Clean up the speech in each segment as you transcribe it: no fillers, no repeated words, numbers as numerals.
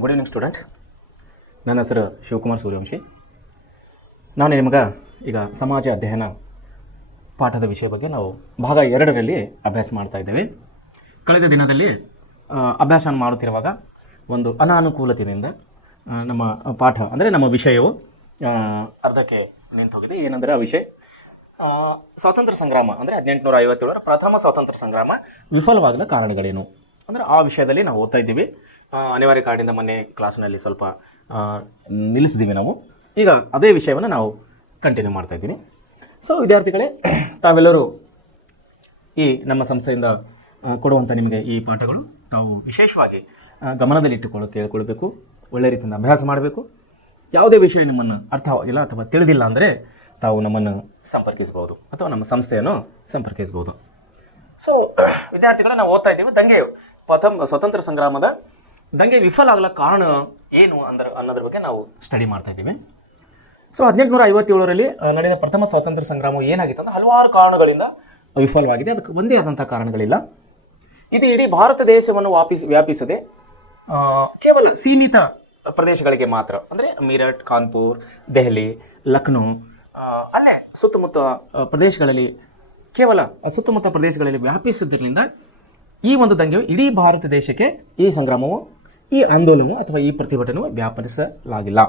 Good evening student. ನನ್ನ ಹೆಸರು ಶಿವಕುಮಾರ್ ಸೂರ್ಯವಂಶಿ. ನಾನು ನಿಮಗೆ ಈಗ ಸಮಾಜ ಅಧ್ಯಯನ ಪಾಠದ ವಿಷಯ ಬಗ್ಗೆ ನಾವು ಭಾಗ 2ರಲ್ಲಿ ಅಭ್ಯಾಸ ಮಾಡ್ತಾ ಇದ್ದೇವೆ. ಕಳೆದ ದಿನದಲ್ಲಿ ಅಭ್ಯಾಸ ಮಾಡುತ್ತಿರುವಾಗ ಒಂದು ಅನಾನುಕೂಲತೆಯಿಂದ ನಮ್ಮ ಪಾಠ ಅಂದರೆ ನಮ್ಮ ವಿಷಯವು ಅರ್ಧಕ್ಕೆ ನಿಂತು ಹೋಗಿದೆ. ಏನಂದರೆ ಆ ವಿಷಯ ಸ್ವಾತಂತ್ರ್ಯ ಸಂಗ್ರಾಮ ಅಂದರೆ 1857ರ ಪ್ರಥಮ ಸ್ವಾತಂತ್ರ್ಯ ಸಂಗ್ರಾಮ ವಿಫಲವಾಗದ ಕಾರಣಗಳೇನು ಅಂದರೆ ಆ ವಿಷಯದಲ್ಲಿ ನಾವು ಓದ್ತಾ ಇದ್ದೀವಿ. ಅನಿವಾರ್ಯ ಕಾರಣದಿಂದ ಮೊನ್ನೆ ಕ್ಲಾಸ್ನಲ್ಲಿ ಸ್ವಲ್ಪ ನಿಲ್ಲಿಸಿದ್ದೀವಿ ನಾವು. ಈಗ ಅದೇ ವಿಷಯವನ್ನು ನಾವು ಕಂಟಿನ್ಯೂ ಮಾಡ್ತಾ ಇದ್ದೀನಿ. ಸೊ ವಿದ್ಯಾರ್ಥಿಗಳೇ, ತಾವೆಲ್ಲರೂ ಈ ನಮ್ಮ ಸಂಸ್ಥೆಯಿಂದ ಕೊಡುವಂಥ ನಿಮಗೆ ಈ ಪಾಠಗಳು ತಾವು ವಿಶೇಷವಾಗಿ ಗಮನದಲ್ಲಿಟ್ಟುಕೊಳ್ಳೋ ಕೇಳಿಕೊಳ್ಬೇಕು. ಒಳ್ಳೆ ರೀತಿಯಿಂದ ಅಭ್ಯಾಸ ಮಾಡಬೇಕು. ಯಾವುದೇ ವಿಷಯ ನಿಮ್ಮನ್ನು ಅರ್ಥವಾಗಿಲ್ಲ ಅಥವಾ ತಿಳಿದಿಲ್ಲ ಅಂದರೆ ತಾವು ನಮ್ಮನ್ನು ಸಂಪರ್ಕಿಸಬಹುದು ಅಥವಾ ನಮ್ಮ ಸಂಸ್ಥೆಯನ್ನು ಸಂಪರ್ಕಿಸಬಹುದು. ಸೊ ವಿದ್ಯಾರ್ಥಿಗಳೇ, ನಾವು ಓದ್ತಾ ಇದ್ದೀವಿ ದಂಗೆಯು ಸ್ವಾತಂತ್ರ್ಯ ಸಂಗ್ರಾಮದ ದಂಗೆ ವಿಫಲ ಆಗಲ ಕಾರಣ ಏನು ಅನ್ನೋದ್ರ ಬಗ್ಗೆ ನಾವು ಸ್ಟಡಿ ಮಾಡ್ತಾ ಇದ್ದೀವಿ. ಸೊ 1857ರಲ್ಲಿ ನಡೆದ ಪ್ರಥಮ ಸ್ವಾತಂತ್ರ್ಯ ಸಂಗ್ರಾಮ ಏನಾಗಿತ್ತು ಅಂದರೆ ಹಲವಾರು ಕಾರಣಗಳಿಂದ ವಿಫಲವಾಗಿದೆ. ಅದಕ್ಕೆ ಒಂದೇ ಆದಂಥ ಕಾರಣಗಳಿಲ್ಲ. ಇದು ಇಡೀ ಭಾರತ ದೇಶವನ್ನು ವ್ಯಾಪಿಸದೆ ಕೇವಲ ಸೀಮಿತ ಪ್ರದೇಶಗಳಿಗೆ ಮಾತ್ರ ಅಂದರೆ ಮೀರಟ್, ಕಾನ್ಪುರ್, ದೆಹಲಿ, ಲಕ್ನೋ ಅಲ್ಲೇ ಸುತ್ತಮುತ್ತ ಪ್ರದೇಶಗಳಲ್ಲಿ ಕೇವಲ ಸುತ್ತಮುತ್ತ ಪ್ರದೇಶಗಳಲ್ಲಿ ವ್ಯಾಪಿಸಿದ್ದರಿಂದ ಈ ಒಂದು ದಂಗೆಯು ಇಡೀ ಭಾರತ ದೇಶಕ್ಕೆ ಈ ಸಂಗ್ರಾಮವು, ಈ ಆಂದೋಲನವು ಅಥವಾ ಈ ಪ್ರತಿಭಟನೆಯು ವ್ಯಾಪರಿಸಲಾಗಿಲ್ಲ.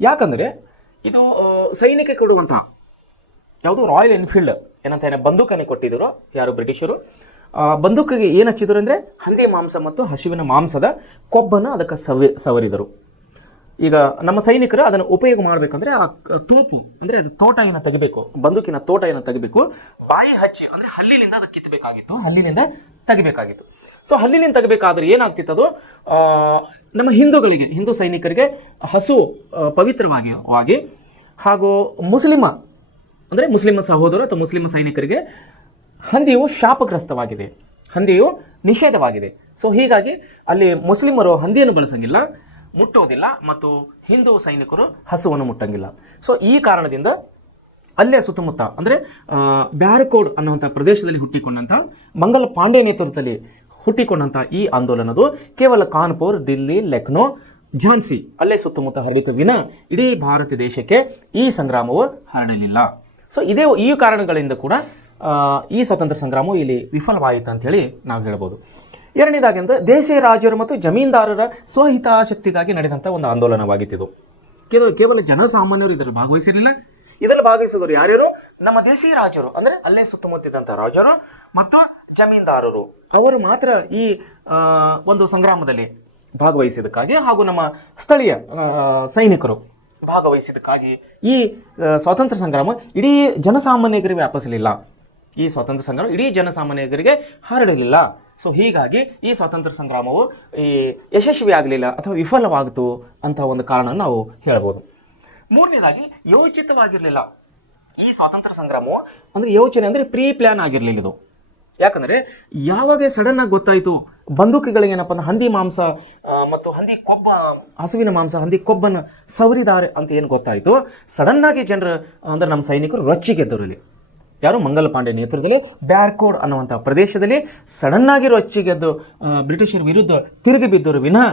ಯಾಕಂದರೆ ಇದು ಸೈನಿಕ ಕೊಡುವಂತಹ ಯಾವುದು ರಾಯಲ್ ಎನ್ಫೀಲ್ಡ್ ಏನಂತ ಬಂದೂಕನ್ನು ಕೊಟ್ಟಿದ್ದರು ಯಾರು ಬ್ರಿಟಿಷರು. ಬಂದೂಕಿಗೆ ಏನು ಹಚ್ಚಿದ್ರು ಅಂದರೆ ಹಂದಿ ಮಾಂಸ ಮತ್ತು ಹಸುವಿನ ಮಾಂಸದ ಕೊಬ್ಬನ್ನು ಅದಕ್ಕೆ ಸವರಿದರು. ಈಗ ನಮ್ಮ ಸೈನಿಕರು ಅದನ್ನು ಉಪಯೋಗ ಮಾಡಬೇಕಂದ್ರೆ ಆ ತೋಪು ಅಂದರೆ ಅದು ತೋಟ ಏನು ತೆಗಿಬೇಕು, ಬಂದೂಕಿನ ತೋಟ ಏನು ತೆಗಿಬೇಕು, ಬಾಯಿ ಹಚ್ಚಿ ಅಂದರೆ ಹಲ್ಲಿನಿಂದ ಅದು ಕಿತ್ತಬೇಕಾಗಿತ್ತು, ಹಲ್ಲಿನಿಂದ ತೆಗಿಬೇಕಾಗಿತ್ತು. ಸೊ ಹಲ್ಲಿನಿಂದ ತೆಗಿಬೇಕಾದ್ರೆ ಏನಾಗ್ತಿತ್ತು, ಅದು ನಮ್ಮ ಹಿಂದೂ ಸೈನಿಕರಿಗೆ ಹಸು ಪವಿತ್ರವಾಗಿ ಹಾಗೂ ಮುಸ್ಲಿಮ ಸಹೋದರ ಅಥವಾ ಮುಸ್ಲಿಮ ಸೈನಿಕರಿಗೆ ಹಂದಿಯು ಶಾಪಗ್ರಸ್ತವಾಗಿದೆ, ಹಂದಿಯು ನಿಷೇಧವಾಗಿದೆ. ಸೊ ಹೀಗಾಗಿ ಅಲ್ಲಿ ಮುಸ್ಲಿಮರು ಹಂದಿಯನ್ನು ಬಳಸಂಗಿಲ್ಲ, ಮುಟ್ಟೋದಿಲ್ಲ, ಮತ್ತು ಹಿಂದೂ ಸೈನಿಕರು ಹಸುವನ್ನು ಮುಟ್ಟಂಗಿಲ್ಲ. ಸೊ ಈ ಕಾರಣದಿಂದ ಅಲ್ಲೇ ಸುತ್ತಮುತ್ತ ಅಂದರೆ ಬ್ಯಾರಕೋಡ್ ಅನ್ನುವಂಥ ಪ್ರದೇಶದಲ್ಲಿ ಹುಟ್ಟಿಕೊಂಡಂಥ ಮಂಗಲ ಪಾಂಡೆ ನೇತೃತ್ವದಲ್ಲಿ ಹುಟ್ಟಿಕೊಂಡಂಥ ಈ ಆಂದೋಲನದು ಕೇವಲ ಕಾನ್ಪುರ್, ದಿಲ್ಲಿ, ಲಕ್ನೋ, ಝಾನ್ಸಿ ಅಲ್ಲೇ ಸುತ್ತಮುತ್ತ ಹರಡಿತು ವಿನ ಇಡೀ ಭಾರತ ದೇಶಕ್ಕೆ ಈ ಸಂಗ್ರಾಮವು ಹರಡಲಿಲ್ಲ. ಸೊ ಈ ಕಾರಣಗಳಿಂದ ಕೂಡ ಈ ಸ್ವಾತಂತ್ರ್ಯ ಸಂಗ್ರಾಮವು ಇಲ್ಲಿ ವಿಫಲವಾಯಿತು ಅಂತ ಹೇಳಿ ನಾವು ಹೇಳ್ಬೋದು. ಎರಡನೇದಾಗಿ ಅಂದರೆ ದೇಶೀಯ ರಾಜರು ಮತ್ತು ಜಮೀನ್ದಾರರ ಸ್ವಹಿತಾಸಕ್ತಿಗಾಗಿ ನಡೆದಂಥ ಒಂದು ಆಂದೋಲನವಾಗಿತ್ತು. ಕೇವಲ ಜನಸಾಮಾನ್ಯರು ಇದರಲ್ಲಿ ಭಾಗವಹಿಸಿರಲಿಲ್ಲ. ಇದರಲ್ಲಿ ಭಾಗವಹಿಸಿದವರು ಯಾರ್ಯಾರು? ನಮ್ಮ ದೇಶೀಯ ರಾಜರು ಅಂದರೆ ಅಲ್ಲೇ ಸುತ್ತಮುತ್ತಿದ್ದಂಥ ರಾಜರು ಮತ್ತು ಜಮೀನ್ದಾರರು, ಅವರು ಮಾತ್ರ ಈ ಒಂದು ಸಂಗ್ರಾಮದಲ್ಲಿ ಭಾಗವಹಿಸಿದ್ದಕ್ಕಾಗಿ ಹಾಗೂ ನಮ್ಮ ಸ್ಥಳೀಯ ಸೈನಿಕರು ಭಾಗವಹಿಸಿದ್ದಕ್ಕಾಗಿ ಈ ಸ್ವಾತಂತ್ರ್ಯ ಸಂಗ್ರಾಮ ಇಡೀ ಜನಸಾಮಾನ್ಯರಿಗೆ ವ್ಯಾಪಿಸಲಿಲ್ಲ. ಈ ಸ್ವಾತಂತ್ರ್ಯ ಸಂಗ್ರಾಮ ಇಡೀ ಜನಸಾಮಾನ್ಯರಿಗೆ ಹರಡಲಿಲ್ಲ. ಸೊ ಹೀಗಾಗಿ ಈ ಸ್ವಾತಂತ್ರ್ಯ ಸಂಗ್ರಾಮವು ಈ ಯಶಸ್ವಿ ಆಗಲಿಲ್ಲ ಅಥವಾ ವಿಫಲವಾಯಿತು ಅಂತ ಒಂದು ಕಾರಣ ನಾವು ಹೇಳ್ಬೋದು. ಮೂರನೇದಾಗಿ ಯೋಚಿತವಾಗಿರಲಿಲ್ಲ ಈ ಸ್ವಾತಂತ್ರ್ಯ ಸಂಗ್ರಾಮವು. ಅಂದರೆ ಯೋಚನೆ ಅಂದರೆ ಪ್ರೀ ಪ್ಲ್ಯಾನ್ ಆಗಿರಲಿಲ್ಲ ಇದು. ಯಾಕಂದರೆ ಯಾವಾಗ ಸಡನ್ ಆಗಿ ಗೊತ್ತಾಯಿತು ಬಂದೂಕುಗಳಿಗೆ ಏನಪ್ಪ ಅಂದ್ರೆ ಹಂದಿ ಮಾಂಸ ಮತ್ತು ಹಸುವಿನ ಮಾಂಸ, ಹಂದಿ ಕೊಬ್ಬನ್ನು ಸವರಿದ್ದಾರೆ ಅಂತ ಏನು ಗೊತ್ತಾಯಿತು, ಸಡನ್ನಾಗಿ ಜನರು ಅಂದರೆ ನಮ್ಮ ಸೈನಿಕರು ರೊಚ್ಚಿಗೆದ್ದರು. ಇಲ್ಲಿ ಯಾರು? ಮಂಗಲ ಪಾಂಡೆ ನೇತೃತ್ವದಲ್ಲಿ ಬ್ಯಾರ್ಕೋಡ್ ಅನ್ನುವಂಥ ಪ್ರದೇಶದಲ್ಲಿ ಸಡನ್ನಾಗಿ ರೊಚ್ಚಿಗೆದ್ದು ಬ್ರಿಟಿಷರ ವಿರುದ್ಧ ತಿರುಗಿ ಬಿದ್ದರು ವಿನಃ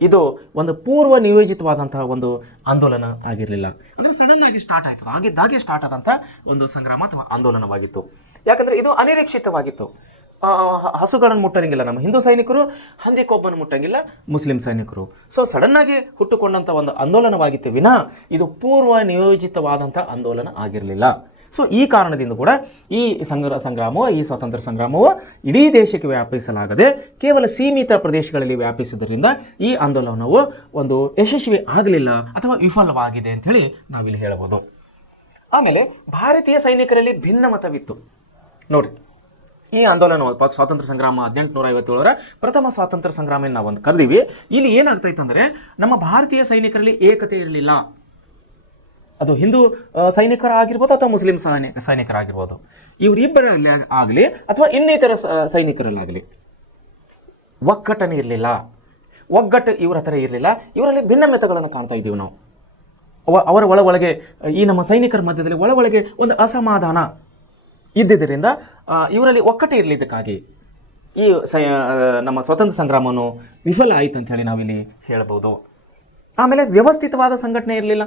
ಇದು ಒಂದು ಪೂರ್ವ ನಿಯೋಜಿತವಾದಂತಹ ಒಂದು ಆಂದೋಲನ ಆಗಿರಲಿಲ್ಲ. ಅಂದರೆ ಸಡನ್ ಆಗಿ ಸ್ಟಾರ್ಟ್ ಆಯಿತು, ಆಗಿದ್ದಾಗೆ ಸ್ಟಾರ್ಟ್ ಆದಂಥ ಒಂದು ಸಂಗ್ರಾಮ ಅಥವಾ ಆಂದೋಲನವಾಗಿತ್ತು. ಯಾಕಂದರೆ ಇದು ಅನಿರೀಕ್ಷಿತವಾಗಿತ್ತು. ಹಸುಗಳನ್ನು ಮುಟ್ಟಂಗಿಲ್ಲ ನಮ್ಮ ಹಿಂದೂ ಸೈನಿಕರು, ಹಂದಿ ಕೊಬ್ಬನ್ನು ಮುಟ್ಟಂಗಿಲ್ಲ ಮುಸ್ಲಿಂ ಸೈನಿಕರು. ಸೊ ಸಡನ್ ಆಗಿ ಹುಟ್ಟುಕೊಂಡಂಥ ಒಂದು ಆಂದೋಲನವಾಗಿತ್ತು ವಿನಃ ಇದು ಪೂರ್ವ ನಿಯೋಜಿತವಾದಂಥ ಆಂದೋಲನ ಆಗಿರಲಿಲ್ಲ. ಸೊ ಈ ಕಾರಣದಿಂದ ಕೂಡ ಈ ಸಂಗ್ರಾಮವು, ಈ ಸ್ವಾತಂತ್ರ್ಯ ಸಂಗ್ರಾಮವು ಇಡೀ ದೇಶಕ್ಕೆ ವ್ಯಾಪಿಸಲಾಗದೆ ಕೇವಲ ಸೀಮಿತ ಪ್ರದೇಶಗಳಲ್ಲಿ ವ್ಯಾಪಿಸಿದ್ದರಿಂದ ಈ ಆಂದೋಲನವು ಒಂದು ಯಶಸ್ವಿ ಆಗಲಿಲ್ಲ ಅಥವಾ ವಿಫಲವಾಗಿದೆ ಅಂತ ಹೇಳಿ ನಾವಿಲ್ಲಿ ಹೇಳ್ಬೋದು. ಆಮೇಲೆ ಭಾರತೀಯ ಸೈನಿಕರಲ್ಲಿ ಭಿನ್ನ ಮತವಿತ್ತು. ನೋಡಿ, ಈ ಆಂದೋಲನ ಸ್ವಾತಂತ್ರ್ಯ ಸಂಗ್ರಾಮ 1857ರ ಪ್ರಥಮ ಸ್ವಾತಂತ್ರ್ಯ ಸಂಗ್ರಾಮ ನಾವು ಒಂದು ಕರೆದೀವಿ. ಇಲ್ಲಿ ಏನಾಗ್ತಾ ಇತ್ತು ಅಂದರೆ ನಮ್ಮ ಭಾರತೀಯ ಸೈನಿಕರಲ್ಲಿ ಏಕತೆ ಇರಲಿಲ್ಲ. ಅದು ಹಿಂದೂ ಸೈನಿಕರಾಗಿರ್ಬೋದು ಅಥವಾ ಮುಸ್ಲಿಂ ಸೈನಿಕರಾಗಿರ್ಬೋದು, ಇವರಿಬ್ಬರಲ್ಲಿ ಆಗಲಿ ಅಥವಾ ಇನ್ನಿತರ ಸೈನಿಕರಲ್ಲಾಗಲಿ ಒಗ್ಗಟ್ಟನೆ ಇರಲಿಲ್ಲ. ಒಗ್ಗಟ್ಟು ಇವರ ಹತ್ರ ಇರಲಿಲ್ಲ. ಇವರಲ್ಲಿ ಭಿನ್ನಮತಗಳನ್ನು ಕಾಣ್ತಾ ಇದ್ದೀವಿ ನಾವು. ಅವರ ಒಳಗೆ ಈ ನಮ್ಮ ಸೈನಿಕರ ಮಧ್ಯದಲ್ಲಿ ಒಳಗೆ ಒಂದು ಅಸಮಾಧಾನ ಇದ್ದಿದ್ದರಿಂದ ಇವರಲ್ಲಿ ಒಕ್ಕಟ್ಟೆ ಇರಲಿದ್ದಕ್ಕಾಗಿ ಈ ನಮ್ಮ ಸ್ವಾತಂತ್ರ್ಯ ಸಂಗ್ರಾಮವನ್ನು ವಿಫಲ ಆಯಿತು ಅಂತ ಹೇಳಿ ನಾವಿಲ್ಲಿ ಹೇಳ್ಬೋದು. ಆಮೇಲೆ ವ್ಯವಸ್ಥಿತವಾದ ಸಂಘಟನೆ ಇರಲಿಲ್ಲ.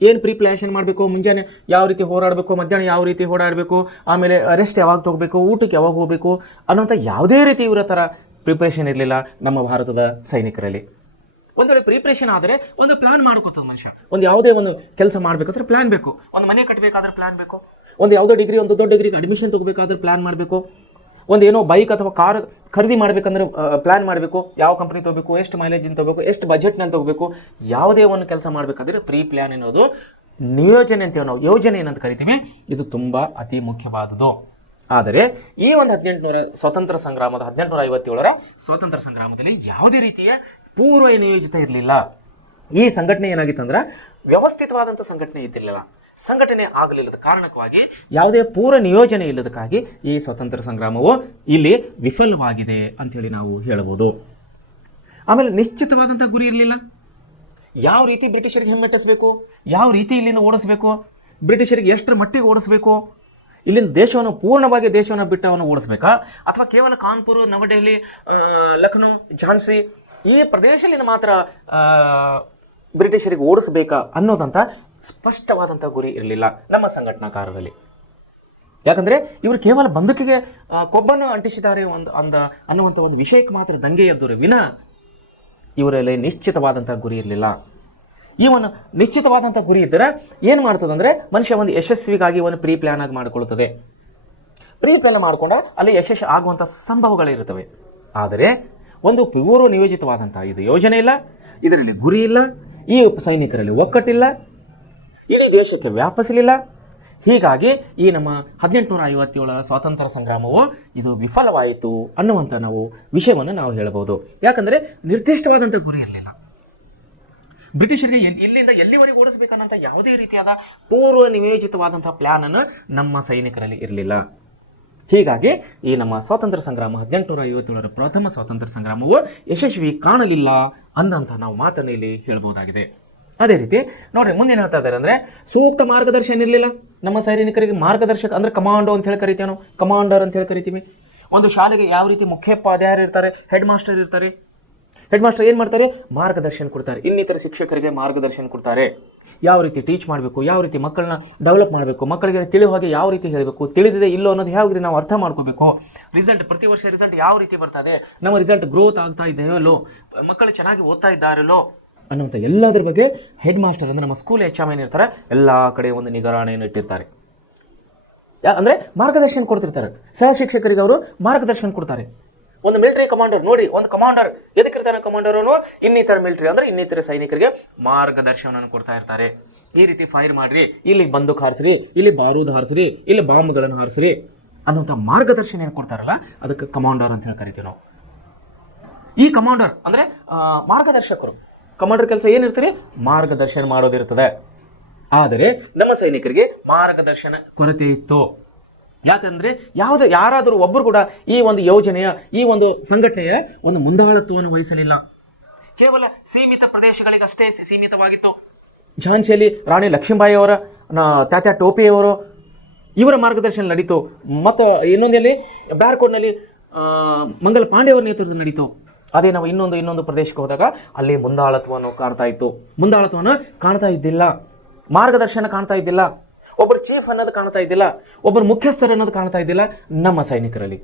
ಏನು ಪ್ರಿಪ್ಲೇಷನ್ ಮಾಡಬೇಕು, ಮುಂಜಾನೆ ಯಾವ ರೀತಿ ಹೋರಾಡಬೇಕು, ಮಧ್ಯಾಹ್ನ ಯಾವ ರೀತಿ ಓಡಾಡಬೇಕು, ಆಮೇಲೆ ರೆಸ್ಟ್ ಯಾವಾಗ ತೊಗೋಬೇಕು, ಊಟಕ್ಕೆ ಯಾವಾಗ ಹೋಗಬೇಕು ಅನ್ನೋಂಥ ಯಾವುದೇ ರೀತಿ ಇವರ ಥರ ಪ್ರಿಪ್ರೇಷನ್ ಇರಲಿಲ್ಲ ನಮ್ಮ ಭಾರತದ ಸೈನಿಕರಲ್ಲಿ. ಒಂದು ವೇಳೆ ಪ್ರಿಪ್ರೇಷನ್ ಆದರೆ ಒಂದು ಪ್ಲಾನ್ ಮಾಡ್ಕೋತದ ಮನುಷ್ಯ. ಒಂದು ಯಾವುದೇ ಒಂದು ಕೆಲಸ ಮಾಡಬೇಕಾದ್ರೆ ಪ್ಲಾನ್ ಬೇಕು, ಒಂದು ಮನೆ ಕಟ್ಟಬೇಕಾದ್ರೆ ಪ್ಲಾನ್ ಬೇಕು, ಒಂದು ಯಾವುದೋ ಡಿಗ್ರಿ ಒಂದು ದೊಡ್ಡ ಡಿಗ್ರಿಗೆ ಅಡ್ಮಿಷನ್ ತೊಗೋಬೇಕಾದ್ರೆ ಪ್ಲಾನ್ ಮಾಡಬೇಕು, ಒಂದು ಏನೋ ಬೈಕ್ ಅಥವಾ ಕಾರ್ ಖರೀದಿ ಮಾಡಬೇಕಂದ್ರೆ ಪ್ಲಾನ್ ಮಾಡಬೇಕು, ಯಾವ ಕಂಪ್ನಿ ತೊಗೋಬೇಕು, ಎಷ್ಟು ಮೈಲೇಜಿನ ತೊಗೋಬೇಕು, ಎಷ್ಟು ಬಜೆಟ್ನಲ್ಲಿ ತೊಗೋಬೇಕು. ಯಾವುದೇ ಒಂದು ಕೆಲಸ ಮಾಡಬೇಕಾದ್ರೆ ಪ್ರೀ ಪ್ಲ್ಯಾನ್ ಅನ್ನೋದು ನಿಯೋಜನೆ ಅಂತೇಳಿ ನಾವು ಯೋಜನೆ ಏನಂತ ಕರಿತೀವಿ, ಇದು ತುಂಬ ಅತಿ ಮುಖ್ಯವಾದುದು. ಆದರೆ ಈ ಒಂದು 1800 ಸ್ವಾತಂತ್ರ್ಯ ಸಂಗ್ರಾಮದ 1857ರ ಸ್ವಾತಂತ್ರ್ಯ ಸಂಗ್ರಾಮದಲ್ಲಿ ಯಾವುದೇ ರೀತಿಯ ಪೂರ್ವ ನಿಯೋಜಿತ ಇರಲಿಲ್ಲ. ಈ ಸಂಘಟನೆ ಏನಾಗಿತ್ತಂದ್ರೆ ವ್ಯವಸ್ಥಿತವಾದಂಥ ಸಂಘಟನೆ ಇದ್ದಿರಲಿಲ್ಲ. ಸಂಘಟನೆ ಆಗಲಿಲ್ಲದ ಕಾರಣಕ್ಕಾಗಿ ಯಾವುದೇ ಪೂರ್ವ ನಿಯೋಜನೆ ಇಲ್ಲದಕ್ಕಾಗಿ ಈ ಸ್ವಾತಂತ್ರ್ಯ ಸಂಗ್ರಾಮವು ಇಲ್ಲಿ ವಿಫಲವಾಗಿದೆ ಅಂಥೇಳಿ ನಾವು ಹೇಳಬಹುದು. ಆಮೇಲೆ ನಿಶ್ಚಿತವಾದಂಥ ಗುರಿ ಇರಲಿಲ್ಲ. ಯಾವ ರೀತಿ ಬ್ರಿಟಿಷರಿಗೆ ಹಿಮ್ಮೆಟ್ಟಿಸಬೇಕು, ಯಾವ ರೀತಿ ಇಲ್ಲಿಂದ ಓಡಿಸಬೇಕು, ಬ್ರಿಟಿಷರಿಗೆ ಎಷ್ಟರ ಮಟ್ಟಿಗೆ ಓಡಿಸಬೇಕು, ಇಲ್ಲಿಂದ ದೇಶವನ್ನು ಪೂರ್ಣವಾಗಿ ದೇಶವನ್ನು ಬಿಟ್ಟು ಅವನು ಓಡಿಸ್ಬೇಕಾ, ಅಥವಾ ಕೇವಲ ಕಾನ್ಪುರ್, ನವದೆಹಲಿ, ಲಕ್ನೋ, ಝಾನ್ಸಿ ಈ ಪ್ರದೇಶದಿಂದ ಮಾತ್ರ ಬ್ರಿಟಿಷರಿಗೆ ಓಡಿಸ್ಬೇಕಾ ಅನ್ನೋದಂಥ ಸ್ಪಷ್ಟವಾದಂಥ ಗುರಿ ಇರಲಿಲ್ಲ ನಮ್ಮ ಸಂಘಟನಾಕಾರರಲ್ಲಿ. ಯಾಕಂದರೆ ಇವರು ಕೇವಲ ಬಂದೂಕಿಗೆ ಕೊಬ್ಬನ್ನು ಅಂಟಿಸಿದ್ದಾರೆ ಅನ್ನುವಂಥ ಒಂದು ವಿಷಯಕ್ಕೆ ಮಾತ್ರ ದಂಗೆ ಎದ್ದರು ವಿನ ಇವರಲ್ಲಿ ನಿಶ್ಚಿತವಾದಂಥ ಗುರಿ ಇರಲಿಲ್ಲ. ಈ ಒಂದು ನಿಶ್ಚಿತವಾದಂಥ ಗುರಿ ಇದ್ದರೆ ಏನು ಮಾಡ್ತದಂದರೆ ಮನುಷ್ಯ ಒಂದು ಯಶಸ್ವಿಗಾಗಿ ಒಂದು ಪ್ರೀ ಪ್ಲ್ಯಾನ್ ಆಗಿ ಮಾಡಿಕೊಳ್ಳುತ್ತದೆ. ಪ್ರೀ ಪ್ಲ್ಯಾನ್ ಮಾಡಿಕೊಂಡ ಅಲ್ಲಿ ಯಶಸ್ವಿ ಆಗುವಂಥ ಸಂಭವಗಳಿರುತ್ತವೆ. ಆದರೆ ಒಂದು ಪೂರ್ವ ನಿಯೋಜಿತವಾದಂಥ ಇದು ಯೋಜನೆ ಇಲ್ಲ, ಇದರಲ್ಲಿ ಗುರಿ ಇಲ್ಲ, ಈ ಸೈನಿಕರಲ್ಲಿ ಒಕ್ಕಟ್ಟಿಲ್ಲ, ಇಡೀ ದೇಶಕ್ಕೆ ವ್ಯಾಪಿಸಲಿಲ್ಲ. ಹೀಗಾಗಿ ಈ ನಮ್ಮ 1857 ಸ್ವಾತಂತ್ರ್ಯ ಸಂಗ್ರಾಮವು ಇದು ವಿಫಲವಾಯಿತು ಅನ್ನುವಂಥ ನಾವು ವಿಷಯವನ್ನು ನಾವು ಹೇಳಬಹುದು. ಯಾಕಂದರೆ ನಿರ್ದಿಷ್ಟವಾದಂಥ ಗುರಿ ಇರಲಿಲ್ಲ. ಬ್ರಿಟಿಷರಿಗೆ ಇಲ್ಲಿಂದ ಎಲ್ಲಿವರೆಗೆ ಓಡಿಸಬೇಕನ್ನೋಂಥ ಯಾವುದೇ ರೀತಿಯಾದ ಪೂರ್ವ ನಿಯೋಜಿತವಾದಂಥ ಪ್ಲ್ಯಾನ್ ಅನ್ನು ನಮ್ಮ ಸೈನಿಕರಲ್ಲಿ ಇರಲಿಲ್ಲ. ಹೀಗಾಗಿ ಈ ನಮ್ಮ ಸ್ವಾತಂತ್ರ್ಯ ಸಂಗ್ರಾಮ 1857ರ ಪ್ರಥಮ ಸ್ವಾತಂತ್ರ್ಯ ಸಂಗ್ರಾಮವು ಯಶಸ್ವಿ ಕಾಣಲಿಲ್ಲ ಅಂದಂಥ ನಾವು ಮಾತನ್ನು ಇಲ್ಲಿ ಹೇಳ್ಬೋದಾಗಿದೆ. ಅದೇ ರೀತಿ ನೋಡ್ರಿ ಮುಂದೇನು ಹೇಳ್ತಾ ಇದ್ದಾರೆ ಅಂದರೆ ಸೂಕ್ತ ಮಾರ್ಗದರ್ಶನ ಇರಲಿಲ್ಲ ನಮ್ಮ ಸೈನಿಕರಿಗೆ. ಮಾರ್ಗದರ್ಶಕ ಅಂದರೆ ಕಮಾಂಡೋ ಅಂತ ಹೇಳಿ ಕರಿತೀವಿ ನಾವು, ಕಮಾಂಡರ್ ಅಂತ ಹೇಳಿ ಕರಿತೀವಿ. ಒಂದು ಶಾಲೆಗೆ ಯಾವ ರೀತಿ ಮುಖ್ಯೋಪಾಧ್ಯಾಯರು ಇರ್ತಾರೆ, ಹೆಡ್ ಮಾಸ್ಟರ್ ಇರ್ತಾರೆ. ಹೆಡ್ ಮಾಸ್ಟರ್ ಏನು ಮಾಡ್ತಾರೆ, ಮಾರ್ಗದರ್ಶನ ಕೊಡ್ತಾರೆ. ಇನ್ನಿತರ ಶಿಕ್ಷಕರಿಗೆ ಮಾರ್ಗದರ್ಶನ ಕೊಡ್ತಾರೆ. ಯಾವ ರೀತಿ ಟೀಚ್ ಮಾಡಬೇಕು, ಯಾವ ರೀತಿ ಮಕ್ಕಳನ್ನ ಡೆವಲಪ್ ಮಾಡಬೇಕು, ಮಕ್ಕಳಿಗೆ ತಿಳಿಯುವ ಹಾಗೆ ಯಾವ ರೀತಿ ಹೇಳಬೇಕು, ತಿಳಿದಿದೆ ಇಲ್ಲೋ ಅನ್ನೋದು ಯಾವ ನಾವು ಅರ್ಥ ಮಾಡ್ಕೋಬೇಕು. ರಿಸಲ್ಟ್ ಪ್ರತಿ ವರ್ಷ ರಿಸಲ್ಟ್ ಯಾವ ರೀತಿ ಬರ್ತದೆ, ನಮ್ಮ ರಿಸಲ್ಟ್ ಗ್ರೋತ್ ಆಗ್ತಾ ಇದೆಯಲ್ಲೋ, ಮಕ್ಕಳು ಚೆನ್ನಾಗಿ ಓದ್ತಾ ಇದ್ದಾರಲ್ಲೋ ಅನ್ನುವಂಥ ಎಲ್ಲದರ ಬಗ್ಗೆ ಹೆಡ್ ಮಾಸ್ಟರ್ ಅಂದರೆ ನಮ್ಮ ಸ್ಕೂಲ್ HM ಏನಿರ್ತಾರೆ ಎಲ್ಲ ಕಡೆ ಒಂದು ನಿಗರಾಣೆಯನ್ನು ಇಟ್ಟಿರ್ತಾರೆ. ಅಂದರೆ ಮಾರ್ಗದರ್ಶನ ಕೊಡ್ತಿರ್ತಾರೆ. ಸಹ ಶಿಕ್ಷಕರಿಗೆ ಅವರು ಮಾರ್ಗದರ್ಶನ ಕೊಡ್ತಾರೆ. ಒಂದು ಮಿಲಿಟರಿ ಕಮಾಂಡರ್ ನೋಡಿ, ಒಂದು ಕಮಾಂಡರ್ ಎದಕ್ಕಿರ್ತಾನೆ, ಕಮಾಂಡರ್ ಅವನು ಇನ್ನಿತರ ಮಿಲಿಟರಿ ಅಂದರೆ ಇನ್ನಿತರ ಸೈನಿಕರಿಗೆ ಮಾರ್ಗದರ್ಶನವನ್ನು ಕೊಡ್ತಾ ಇರ್ತಾರೆ. ಈ ರೀತಿ ಫೈರ್ ಮಾಡ್ರಿ, ಇಲ್ಲಿ ಬಂದೂಕ್ ಹಾರಿಸ್ರಿ, ಇಲ್ಲಿ ಬಾರೂದ್ ಹಾರಿಸ್ರಿ, ಇಲ್ಲಿ ಬಾಂಬ್ಗಳನ್ನು ಹಾರಿಸ್ರಿ ಅನ್ನುವಂಥ ಮಾರ್ಗದರ್ಶನ ಏನು ಕೊಡ್ತಾರಲ್ಲ ಅದಕ್ಕೆ ಕಮಾಂಡರ್ ಅಂತ ಹೇಳಿ ಕರಿತೀವಿ ನಾವು. ಈ ಕಮಾಂಡರ್ ಅಂದರೆ ಮಾರ್ಗದರ್ಶಕರು. ಕಮಾಂಡರ್ ಕೆಲಸ ಏನಿರ್ತಾರೆ, ಮಾರ್ಗದರ್ಶನ ಮಾಡೋದಿರ್ತದೆ. ಆದರೆ ನಮ್ಮ ಸೈನಿಕರಿಗೆ ಮಾರ್ಗದರ್ಶನ ಕೊರತೆ ಇತ್ತು. ಯಾಕಂದ್ರೆ ಯಾರಾದರೂ ಒಬ್ಬರು ಕೂಡ ಈ ಒಂದು ಯೋಜನೆಯ ಈ ಒಂದು ಸಂಘಟನೆಯ ಒಂದು ಮುಂದಾಳತ್ವವನ್ನು ವಹಿಸಲಿಲ್ಲ. ಕೇವಲ ಸೀಮಿತ ಪ್ರದೇಶಗಳಿಗಷ್ಟೇ ಸೀಮಿತವಾಗಿತ್ತು. ಝಾನ್ಸಿಯಲ್ಲಿ ರಾಣಿ ಲಕ್ಷ್ಮೀಬಾಯಿ ಅವರ, ತಾತ್ಯಾ ಟೋಪೆಯವರು ಇವರ ಮಾರ್ಗದರ್ಶನ ನಡೀತು. ಮತ್ತು ಇನ್ನೊಂದಲ್ಲಿ ಬ್ಯಾರ್ಕೋಡ್ನಲ್ಲಿ ಮಂಗಲ ಪಾಂಡೆಯವರ ನೇತೃತ್ವ ನಡೀತು. ಅದೇ ನಾವು ಇನ್ನೊಂದು ಪ್ರದೇಶಕ್ಕೆ ಹೋದಾಗ ಅಲ್ಲಿ ಮುಂದಾಳತ್ವವನ್ನು ಕಾಣ್ತಾ ಇದ್ದಿಲ್ಲ, ಮಾರ್ಗದರ್ಶನ ಕಾಣ್ತಾ ಇದ್ದಿಲ್ಲ, ಒಬ್ಬರು ಚೀಫ್ ಅನ್ನೋದು ಕಾಣ್ತಾ ಇದ್ದಿಲ್ಲ, ಒಬ್ಬರು ಮುಖ್ಯಸ್ಥರು ಅನ್ನೋದು ಕಾಣ್ತಾ ಇದ್ದಿಲ್ಲ ನಮ್ಮ ಸೈನಿಕರಲ್ಲಿ.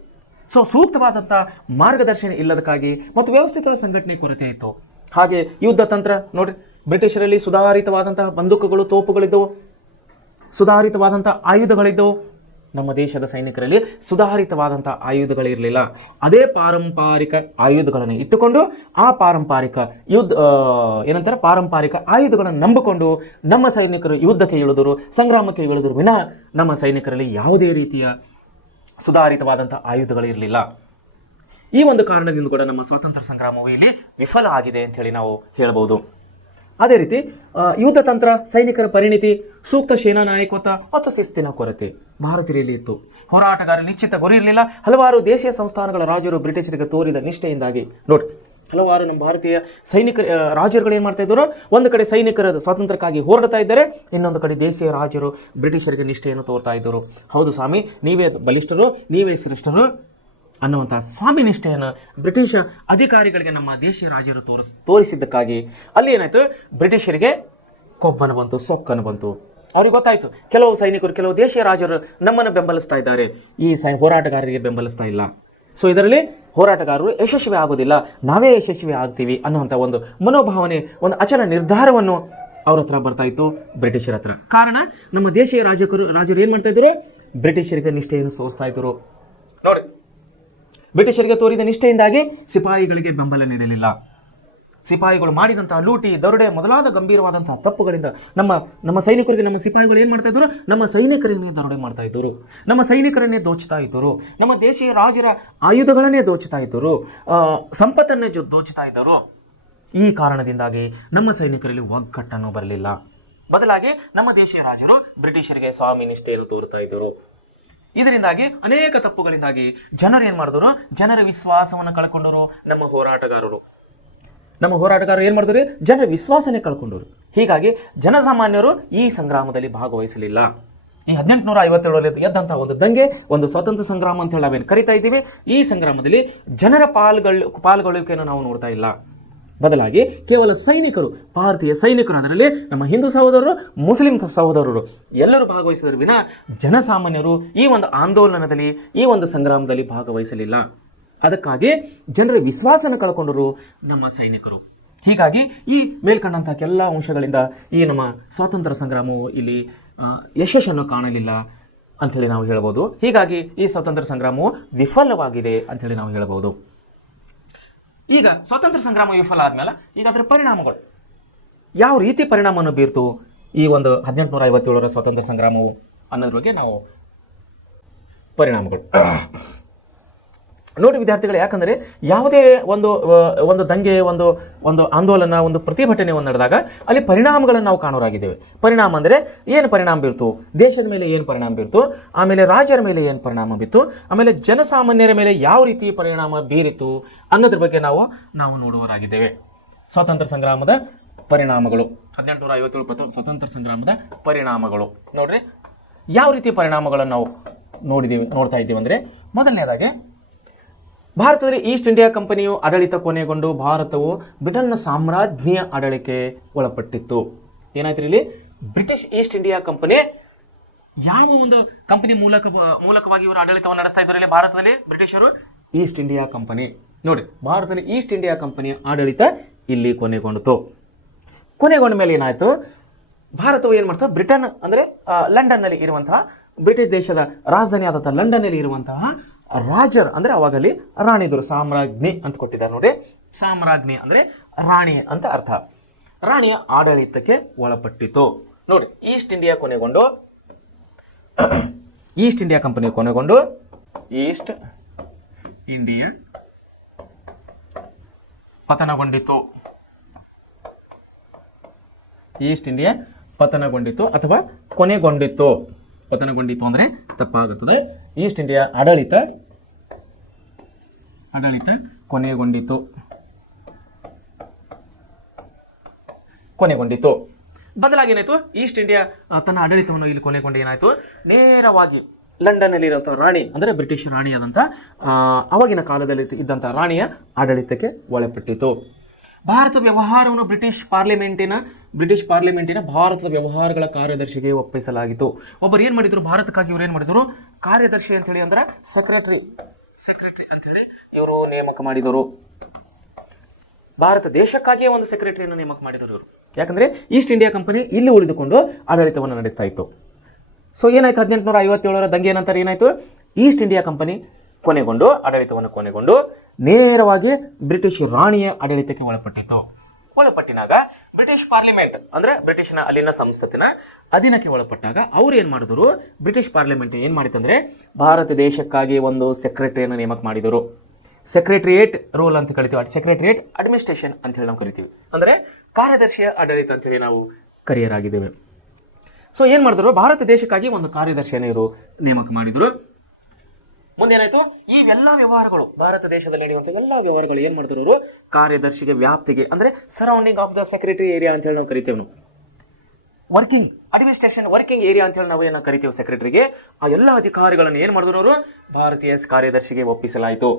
ಸೊ ಸೂಕ್ತವಾದಂಥ ಮಾರ್ಗದರ್ಶನ ಇಲ್ಲದಕ್ಕಾಗಿ ಮತ್ತು ವ್ಯವಸ್ಥಿತ ಸಂಘಟನೆ ಕೊರತೆ ಇತ್ತು. ಹಾಗೆ ಯುದ್ಧ ತಂತ್ರ ನೋಡ್ರಿ, ಬ್ರಿಟಿಷರಲ್ಲಿ ಸುಧಾರಿತವಾದಂತಹ ಬಂದೂಕುಗಳು, ತೋಪುಗಳಿದ್ದವು, ಸುಧಾರಿತವಾದಂಥ ಆಯುಧಗಳಿದ್ದವು. ನಮ್ಮ ದೇಶದ ಸೈನಿಕರಲ್ಲಿ ಸುಧಾರಿತವಾದಂಥ ಆಯುಧಗಳಿರಲಿಲ್ಲ. ಅದೇ ಪಾರಂಪರಿಕ ಆಯುಧಗಳನ್ನು ಇಟ್ಟುಕೊಂಡು ಆ ಪಾರಂಪರಿಕ ಆಯುಧಗಳನ್ನು ನಂಬಿಕೊಂಡು ನಮ್ಮ ಸೈನಿಕರು ಯುದ್ಧಕ್ಕೆ ಇಳಿದರು, ಸಂಗ್ರಾಮಕ್ಕೆ ಇಳಿದರು ವಿನ ನಮ್ಮ ಸೈನಿಕರಲ್ಲಿ ಯಾವುದೇ ರೀತಿಯ ಸುಧಾರಿತವಾದಂಥ ಆಯುಧಗಳಿರಲಿಲ್ಲ. ಈ ಒಂದು ಕಾರಣದಿಂದ ಕೂಡ ನಮ್ಮ ಸ್ವಾತಂತ್ರ್ಯ ಸಂಗ್ರಾಮವು ಇಲ್ಲಿ ವಿಫಲ ಆಗಿದೆ ಅಂತ ಹೇಳಿ ನಾವು ಹೇಳ್ಬೋದು. ಅದೇ ರೀತಿ ಯುದ್ಧ ತಂತ್ರ, ಸೈನಿಕರ ಪರಿಣಿತಿ, ಸೂಕ್ತ ಸೇನಾ ನಾಯಕತ್ವ ಮತ್ತು ಶಿಸ್ತಿನ ಕೊರತೆ ಭಾರತೀಯರಲ್ಲಿ ಇತ್ತು. ಹೋರಾಟಗಾರ ನಿಶ್ಚಿತ ಗುರಿ ಇರಲಿಲ್ಲ. ಹಲವಾರು ದೇಶೀಯ ಸಂಸ್ಥಾನಗಳ ರಾಜರು ಬ್ರಿಟಿಷರಿಗೆ ತೋರಿದ ನಿಷ್ಠೆಯಿಂದಾಗಿ ನೋಡಿ, ಹಲವಾರು ನಮ್ಮ ಭಾರತೀಯ ರಾಜರುಗಳು ಏನು ಮಾಡ್ತಾ ಇದ್ರು, ಒಂದು ಕಡೆ ಸೈನಿಕರ ಸ್ವಾತಂತ್ರ್ಯಕ್ಕಾಗಿ ಹೋರಾಡ್ತಾ ಇದ್ದಾರೆ, ಇನ್ನೊಂದು ಕಡೆ ದೇಶೀಯ ರಾಜರು ಬ್ರಿಟಿಷರಿಗೆ ನಿಷ್ಠೆಯನ್ನು ತೋರ್ತಾ ಇದ್ದರು. ಹೌದು ಸ್ವಾಮಿ, ನೀವೇ ಬಲಿಷ್ಠರು, ನೀವೇ ಶ್ರೇಷ್ಠರು, ಅನ್ನುವಂಥ ಸ್ವಾಮಿ ನಿಷ್ಠೆಯನ್ನು ಬ್ರಿಟಿಷ್ ಅಧಿಕಾರಿಗಳಿಗೆ ನಮ್ಮ ದೇಶೀಯ ರಾಜರು ತೋರಿಸಿದ್ದಕ್ಕಾಗಿ ಅಲ್ಲಿ ಏನಾಯ್ತು, ಬ್ರಿಟಿಷರಿಗೆ ಕೊಬ್ಬನ ಬಂತು, ಸೊಕ್ಕನ್ನು ಬಂತು. ಅವ್ರಿಗೆ ಗೊತ್ತಾಯ್ತು, ಕೆಲವು ಸೈನಿಕರು, ಕೆಲವು ದೇಶೀಯ ರಾಜರು ನಮ್ಮನ್ನು ಬೆಂಬಲಿಸ್ತಾ ಇದ್ದಾರೆ, ಈ ಹೋರಾಟಗಾರರಿಗೆ ಬೆಂಬಲಿಸ್ತಾ ಇಲ್ಲ. ಸೊ ಇದರಲ್ಲಿ ಹೋರಾಟಗಾರರು ಯಶಸ್ವಿ ಆಗೋದಿಲ್ಲ, ನಾವೇ ಯಶಸ್ವಿ ಆಗ್ತೀವಿ ಅನ್ನುವಂಥ ಒಂದು ಮನೋಭಾವನೆ, ಒಂದು ಅಚಲ ನಿರ್ಧಾರವನ್ನು ಅವ್ರ ಹತ್ರ ಬರ್ತಾ ಇತ್ತು, ಬ್ರಿಟಿಷರ ಹತ್ರ. ಕಾರಣ ನಮ್ಮ ದೇಶೀಯ ರಾಜರು ಏನ್ ಮಾಡ್ತಾ ಇದ್ರು, ಬ್ರಿಟಿಷರಿಗೆ ನಿಷ್ಠೆಯನ್ನು ಸೋಸ್ತಾ ಇದ್ರು. ನೋಡಿ, ಬ್ರಿಟಿಷರಿಗೆ ತೋರಿದ ನಿಷ್ಠೆಯಿಂದಾಗಿ ಸಿಪಾಯಿಗಳಿಗೆ ಬೆಂಬಲ ನೀಡಲಿಲ್ಲ. ಸಿಪಾಯಿಗಳು ಮಾಡಿದಂತಹ ಲೂಟಿ, ದರೋಡೆ ಮೊದಲಾದ ಗಂಭೀರವಾದಂತಹ ತಪ್ಪುಗಳಿಂದ ನಮ್ಮ ಸೈನಿಕರಿಗೆ, ನಮ್ಮ ಸಿಪಾಯಿಗಳು ಏನ್ ಮಾಡ್ತಾ ಇದ್ರು, ನಮ್ಮ ಸೈನಿಕರನ್ನೇ ದರೋಡೆ ಮಾಡ್ತಾ ಇದ್ದರು, ನಮ್ಮ ಸೈನಿಕರನ್ನೇ ದೋಚ್ತಾ ಇದ್ದರು, ನಮ್ಮ ದೇಶೀಯ ರಾಜರ ಆಯುಧಗಳನ್ನೇ ದೋಚ್ತಾ ಇದ್ದರು, ಸಂಪತ್ತನ್ನೇ ದೋಚ್ತಾ ಇದ್ದರು. ಈ ಕಾರಣದಿಂದಾಗಿ ನಮ್ಮ ಸೈನಿಕರಲ್ಲಿ ಒಗ್ಗಟ್ಟನ್ನು ಬರಲಿಲ್ಲ. ಬದಲಾಗಿ ನಮ್ಮ ದೇಶೀಯ ರಾಜರು ಬ್ರಿಟಿಷರಿಗೆ ಸ್ವಾಮಿ ನಿಷ್ಠೆಯನ್ನು ತೋರ್ತಾ ಇದ್ದರು. ಇದರಿಂದಾಗಿ ಅನೇಕ ತಪ್ಪುಗಳಿಂದಾಗಿ ಜನರು ಏನ್ ಮಾಡಿದ್ರು, ಜನರ ವಿಶ್ವಾಸವನ್ನು ಕಳ್ಕೊಂಡರು. ನಮ್ಮ ಹೋರಾಟಗಾರರು ಏನ್ ಮಾಡಿದ್ರು, ಜನರ ವಿಶ್ವಾಸನೆ ಕಳ್ಕೊಂಡರು. ಹೀಗಾಗಿ ಜನಸಾಮಾನ್ಯರು ಈ ಸಂಗ್ರಾಮದಲ್ಲಿ ಭಾಗವಹಿಸಲಿಲ್ಲ. ಈ 1857 ಎದ್ದಂತಹ ಒಂದು ದಂಗೆ, ಒಂದು ಸ್ವಾತಂತ್ರ್ಯ ಸಂಗ್ರಾಮ ಅಂತ ಹೇಳಿ ನಾವೇನು ಕರಿತಾ ಇದ್ದೀವಿ, ಈ ಸಂಗ್ರಾಮದಲ್ಲಿ ಜನರ ಪಾಲ್ಗೊಳ್ಳುವಿಕೆಯನ್ನು ನಾವು ನೋಡ್ತಾ ಇಲ್ಲ. ಬದಲಾಗಿ ಕೇವಲ ಸೈನಿಕರು, ಭಾರತೀಯ ಸೈನಿಕರು, ಅದರಲ್ಲಿ ನಮ್ಮ ಹಿಂದೂ ಸಹೋದರರು, ಮುಸ್ಲಿಂ ಸಹೋದರರು ಎಲ್ಲರೂ ಭಾಗವಹಿಸಿದರು ವಿನ ಜನಸಾಮಾನ್ಯರು ಈ ಒಂದು ಆಂದೋಲನದಲ್ಲಿ, ಈ ಒಂದು ಸಂಗ್ರಾಮದಲ್ಲಿ ಭಾಗವಹಿಸಲಿಲ್ಲ. ಅದಕ್ಕಾಗಿ ಜನರ ವಿಶ್ವಾಸನ ಕಳ್ಕೊಂಡರು ನಮ್ಮ ಸೈನಿಕರು. ಹೀಗಾಗಿ ಈ ಮೇಲ್ಕಂಡಂತಹ ಎಲ್ಲ ಅಂಶಗಳಿಂದ ಈ ನಮ್ಮ ಸ್ವಾತಂತ್ರ್ಯ ಸಂಗ್ರಾಮವು ಇಲ್ಲಿ ಯಶಸ್ಸನ್ನು ಕಾಣಲಿಲ್ಲ ಅಂಥೇಳಿ ನಾವು ಹೇಳ್ಬೋದು. ಹೀಗಾಗಿ ಈ ಸ್ವಾತಂತ್ರ್ಯ ಸಂಗ್ರಾಮವು ವಿಫಲವಾಗಿದೆ ಅಂಥೇಳಿ ನಾವು ಹೇಳ್ಬೋದು. ಈಗ ಸ್ವಾತಂತ್ರ್ಯ ಸಂಗ್ರಾಮ ವಿಫಲ ಆದ್ಮೇಲೆ ಈಗ ಅದರ ಪರಿಣಾಮಗಳು ಯಾವ ರೀತಿ ಪರಿಣಾಮವನ್ನು ಬೀರ್ತು ಈ ಒಂದು 1857 ಸ್ವಾತಂತ್ರ್ಯ ಸಂಗ್ರಾಮವು ಅನ್ನೋದ್ರ ಬಗ್ಗೆ ನಾವು ಪರಿಣಾಮಗಳು ನೋಡಿ ವಿದ್ಯಾರ್ಥಿಗಳು. ಯಾಕಂದ್ರೆ ಯಾವುದೇ ಒಂದು ದಂಗೆ, ಒಂದು ಆಂದೋಲನ, ಒಂದು ಪ್ರತಿಭಟನೆ ನಡೆದಾಗ ಅಲ್ಲಿ ಪರಿಣಾಮಗಳನ್ನು ನಾವು ಕಾಣೋರಾಗಿದ್ದೇವೆ. ಪರಿಣಾಮ ಅಂದರೆ ಏನು ಪರಿಣಾಮ ಬೀರ್ತು, ದೇಶದ ಮೇಲೆ ಏನು ಪರಿಣಾಮ ಬೀರ್ತು, ಆಮೇಲೆ ರಾಜ್ಯರ ಮೇಲೆ ಏನು ಪರಿಣಾಮ ಬೀರ್ತು, ಆಮೇಲೆ ಜನಸಾಮಾನ್ಯರ ಮೇಲೆ ಯಾವ ರೀತಿ ಪರಿಣಾಮ ಬೀರಿತು ಅನ್ನೋದ್ರ ಬಗ್ಗೆ ನಾವು ನೋಡುವರಾಗಿದ್ದೇವೆ. ಸ್ವಾತಂತ್ರ್ಯ ಸಂಗ್ರಾಮದ ಪರಿಣಾಮಗಳು, 1857 ಸ್ವಾತಂತ್ರ್ಯ ಸಂಗ್ರಾಮದ ಪರಿಣಾಮಗಳು ನೋಡ್ರಿ, ಯಾವ ರೀತಿ ಪರಿಣಾಮಗಳನ್ನು ನಾವು ನೋಡ್ತಾ ಇದ್ದೀವಿ ಅಂದರೆ, ಮೊದಲನೇದಾಗಿ ಭಾರತದಲ್ಲಿ ಈಸ್ಟ್ ಇಂಡಿಯಾ ಕಂಪನಿಯು ಆಡಳಿತ ಕೊನೆಗೊಂಡು ಭಾರತವು ಬ್ರಿಟನ್ನ ಸಾಮ್ರಾಜ್ಞಿಯ ಆಡಳಿಕೆ ಒಳಪಟ್ಟಿತ್ತು. ಏನಾಯ್ತು ಇಲ್ಲಿ, ಬ್ರಿಟಿಷ್ ಈಸ್ಟ್ ಇಂಡಿಯಾ ಕಂಪನಿ ಯಾವ ಒಂದು ಕಂಪನಿ ಮೂಲಕವಾಗಿ ಇವರು ಆಡಳಿತವನ್ನು ನಡೆಸ್ತಾ ಇದ್ದಾರೆ ಇಲ್ಲಿ ಭಾರತದಲ್ಲಿ, ಬ್ರಿಟಿಷರು ಈಸ್ಟ್ ಇಂಡಿಯಾ ಕಂಪನಿ. ನೋಡಿ, ಭಾರತದಲ್ಲಿ ಈಸ್ಟ್ ಇಂಡಿಯಾ ಕಂಪನಿಯ ಆಡಳಿತ ಇಲ್ಲಿ ಕೊನೆಗೊಂಡಿತು. ಕೊನೆಗೊಂಡ ಮೇಲೆ ಏನಾಯ್ತು, ಭಾರತವು ಏನ್ ಮಾಡ್ತಾ, ಬ್ರಿಟನ್ ಅಂದ್ರೆ ಲಂಡನ್ ನಲ್ಲಿ ಇರುವಂತಹ, ಬ್ರಿಟಿಷ್ ದೇಶದ ರಾಜಧಾನಿ ಆದಂತಹ ಲಂಡನ್ ನಲ್ಲಿ ಇರುವಂತಹ ರಾಜರು ಅಂದ್ರೆ ಅವಾಗಲ್ಲಿ ರಾಣಿದರು, ಸಾಮ್ರಾಜ್ಞಿ ಅಂತ ಕೊಟ್ಟಿದ್ದಾರೆ ನೋಡಿ. ಸಾಮ್ರಾಜ್ಞಿ ಅಂದ್ರೆ ರಾಣಿ ಅಂತ ಅರ್ಥ. ರಾಣಿಯ ಆಡಳಿತಕ್ಕೆ ಒಳಪಟ್ಟಿತು. ನೋಡಿ, ಈಸ್ಟ್ ಇಂಡಿಯಾ ಕಂಪನಿ ಕೊನೆಗೊಂಡು ಈಸ್ಟ್ ಇಂಡಿಯಾ ಪತನಗೊಂಡಿತು. ಈಸ್ಟ್ ಇಂಡಿಯಾ ಪತನಗೊಂಡಿತು ಅಥವಾ ಕೊನೆಗೊಂಡಿತು. ಪತನಗೊಂಡಿತು ಅಂದ್ರೆ ತಪ್ಪಾಗುತ್ತದೆ. ಈಸ್ಟ್ ಇಂಡಿಯಾ ಆಡಳಿತ ಕೊನೆಗೊಂಡಿತು. ಬದಲಾಗಿ ಏನಾಯ್ತು, ಈಸ್ಟ್ ಇಂಡಿಯಾ ತನ್ನ ಆಡಳಿತವನ್ನು ಇಲ್ಲಿ ಕೊನೆಗೊಂಡು ಏನಾಯ್ತು, ನೇರವಾಗಿ ಲಂಡನ್ ನಲ್ಲಿ ಇರುವಂತಹ ರಾಣಿ ಅಂದ್ರೆ ಬ್ರಿಟಿಷ್ ರಾಣಿ ಆದಂತ ಅವಾಗಿನ ಕಾಲದಲ್ಲಿ ಇದ್ದಂತ ರಾಣಿಯ ಆಡಳಿತಕ್ಕೆ ಒಳಪಟ್ಟಿತು. ಭಾರತ ವ್ಯವಹಾರವನ್ನು ಬ್ರಿಟಿಷ್ ಪಾರ್ಲಿಮೆಂಟಿನ ಭಾರತದ ವ್ಯವಹಾರಗಳ ಕಾರ್ಯದರ್ಶಿಗೆ ಒಪ್ಪಿಸಲಾಗಿತ್ತು. ಒಬ್ಬರು ಏನ್ ಮಾಡಿದ್ರು, ಭಾರತಕ್ಕಾಗಿ ಇವರು ಏನ್ ಮಾಡಿದ್ರು, ಕಾರ್ಯದರ್ಶಿ ಅಂತ ಹೇಳಿ ಅಂದ್ರೆ ಸೆಕ್ರೆಟರಿ ಅಂತ ಹೇಳಿ ಇವರು ನೇಮಕ ಮಾಡಿದರು. ಭಾರತ ದೇಶಕ್ಕಾಗಿಯೇ ಒಂದು ಸೆಕ್ರೆಟರಿಯನ್ನು ನೇಮಕ ಮಾಡಿದರು ಇವರು. ಯಾಕಂದ್ರೆ ಈಸ್ಟ್ ಇಂಡಿಯಾ ಕಂಪನಿ ಇಲ್ಲಿ ಉಳಿದುಕೊಂಡು ಆಡಳಿತವನ್ನು ನಡೆಸ್ತಾ ಇತ್ತು. ಸೊ ಏನಾಯ್ತು, 1857 ದಂಗೆ ನಂತರ ಏನಾಯ್ತು, ಈಸ್ಟ್ ಇಂಡಿಯಾ ಕಂಪನಿ ಆಡಳಿತವನ್ನು ಕೊನೆಗೊಂಡು ನೇರವಾಗಿ ಬ್ರಿಟಿಷ್ ರಾಣಿಯ ಆಡಳಿತಕ್ಕೆ ಒಳಪಟ್ಟಿನಾಗ ಬ್ರಿಟಿಷ್ ಪಾರ್ಲಿಮೆಂಟ್ ಅಂದ್ರೆ ಬ್ರಿಟಿಷ್ನ ಅಲ್ಲಿನ ಸಂಸತ್ತಿನ ಅಧೀನಕ್ಕೆ ಒಳಪಟ್ಟಾಗ ಅವ್ರು ಏನ್ ಮಾಡಿದ್ರು, ಬ್ರಿಟಿಷ್ ಪಾರ್ಲಿಮೆಂಟ್ ಏನ್ ಮಾಡಿತಂದ್ರೆ ಭಾರತ ದೇಶಕ್ಕಾಗಿ ಒಂದು ಸೆಕ್ರೆಟರಿಯನ್ನು ನೇಮಕ ಮಾಡಿದರು. ಸೆಕ್ರೆಟರಿಯೇಟ್ ರೂಲ್ ಅಂತ ಕರಿತೀವಿ, ಸೆಕ್ರೆಟರಿಯೇಟ್ ಅಡ್ಮಿನಿಸ್ಟ್ರೇಷನ್ ಅಂತ ಹೇಳಿ ನಾವು ಕರಿತೀವಿ, ಅಂದ್ರೆ ಕಾರ್ಯದರ್ಶಿಯ ಆಡಳಿತ ಅಂತ ಹೇಳಿ ನಾವು ಕರೆಯರಾಗಿದ್ದೇವೆ. ಸೊ ಏನ್ ಮಾಡಿದ್ರು, ಭಾರತ ದೇಶಕ್ಕಾಗಿ ಒಂದು ಕಾರ್ಯದರ್ಶಿಯನ್ನು ಇವರು ನೇಮಕ ಮಾಡಿದ್ರು. ಮುಂದೇನಾಯ್ತು, ಈ ಎಲ್ಲಾ ವ್ಯವಹಾರಗಳು, ಭಾರತ ದೇಶದಲ್ಲಿ ನಡೆಯುವಂತಹ ಎಲ್ಲಾ ವ್ಯವಹಾರಗಳು ಏನ್ ಮಾಡಿದ್ರು ಅವರು, ಕಾರ್ಯದರ್ಶಿಗೆ ವ್ಯಾಪ್ತಿಗೆ ಅಂದ್ರೆ surrounding of the secretary area ಅಂತ ಹೇಳಿ ನಾವು ಕರಿತೇವೆ. ನಾವು ವರ್ಕಿಂಗ್ ಅಡ್ಮಿನಿಸ್ಟ್ರೇಷನ್ ವರ್ಕಿಂಗ್ ಏರಿಯಾ ಅಂತ ಹೇಳಿ ನಾವು ಏನೋ ಕರಿತೀವಿ ಸೆಕ್ರೆಟರಿಗೆ. ಆ ಎಲ್ಲ ಅಧಿಕಾರಿಗಳನ್ನು ಏನು ಮಾಡಿದ್ರು ಅವರು ಭಾರತೀಯ ಕಾರ್ಯದರ್ಶಿಗೆ ಒಪ್ಪಿಸಲಾಯಿತು.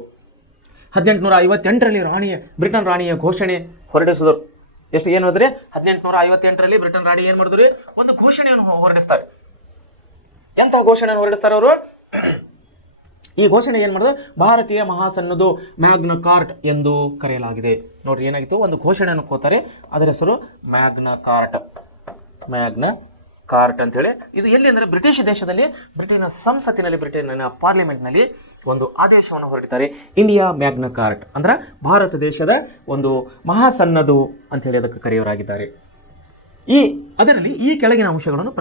1858ರಲ್ಲಿ ಬ್ರಿಟನ್ ರಾಣಿಯ ಘೋಷಣೆ ಹೊರಡಿಸಿದರು. ಎಷ್ಟು ಏನು ಹೋದ್ರೆ 1858ರಲ್ಲಿ ಬ್ರಿಟನ್ ರಾಣಿ ಏನ್ ಮಾಡಿದ್ರು, ಒಂದು ಘೋಷಣೆಯನ್ನು ಹೊರಡಿಸ್ತಾರೆ. ಎಂತ ಘೋಷಣೆಯನ್ನು ಹೊರಡಿಸ್ತಾರೆ ಅವರು? ಈ ಘೋಷಣೆ ಏನ್ ಮಾಡಿದ್ರು, ಭಾರತೀಯ ಮಹಾಸನ್ನದು ಮ್ಯಾಗ್ನಾ ಕಾರ್ಟ್ ಎಂದು ಕರೆಯಲಾಗಿದೆ. ನೋಡ್ರಿ ಏನಾಗಿತ್ತು, ಒಂದು ಘೋಷಣೆಯನ್ನು ಕೋತಾರೆ, ಅದರ ಹೆಸರು ಮ್ಯಾಗ್ನಾ ಕಾರ್ಟ್. ಮ್ಯಾಗ್ನಾ ಕಾರ್ಟ್ ಅಂತ ಹೇಳಿ ಇದು ಎಲ್ಲಿ ಅಂದ್ರೆ ಬ್ರಿಟಿಷ್ ದೇಶದಲ್ಲಿ, ಬ್ರಿಟನ್ನ ಸಂಸತ್ತಿನಲ್ಲಿ, ಬ್ರಿಟನ್ನ ಪಾರ್ಲಿಮೆಂಟ್ನಲ್ಲಿ ಒಂದು ಆದೇಶವನ್ನು ಹೊರಡಿತಾರೆ. ಇಂಡಿಯಾ ಮ್ಯಾಗ್ನಾ ಕಾರ್ಟ್ ಅಂದ್ರೆ ಭಾರತ ದೇಶದ ಒಂದು ಮಹಾಸನ್ನದು ಅಂತ ಹೇಳಿ ಅದಕ್ಕೆ ಕರೆಯೋರಾಗಿದ್ದಾರೆ. ಅದರಲ್ಲಿ ಈ ಕೆಳಗಿನ ಅಂಶಗಳನ್ನು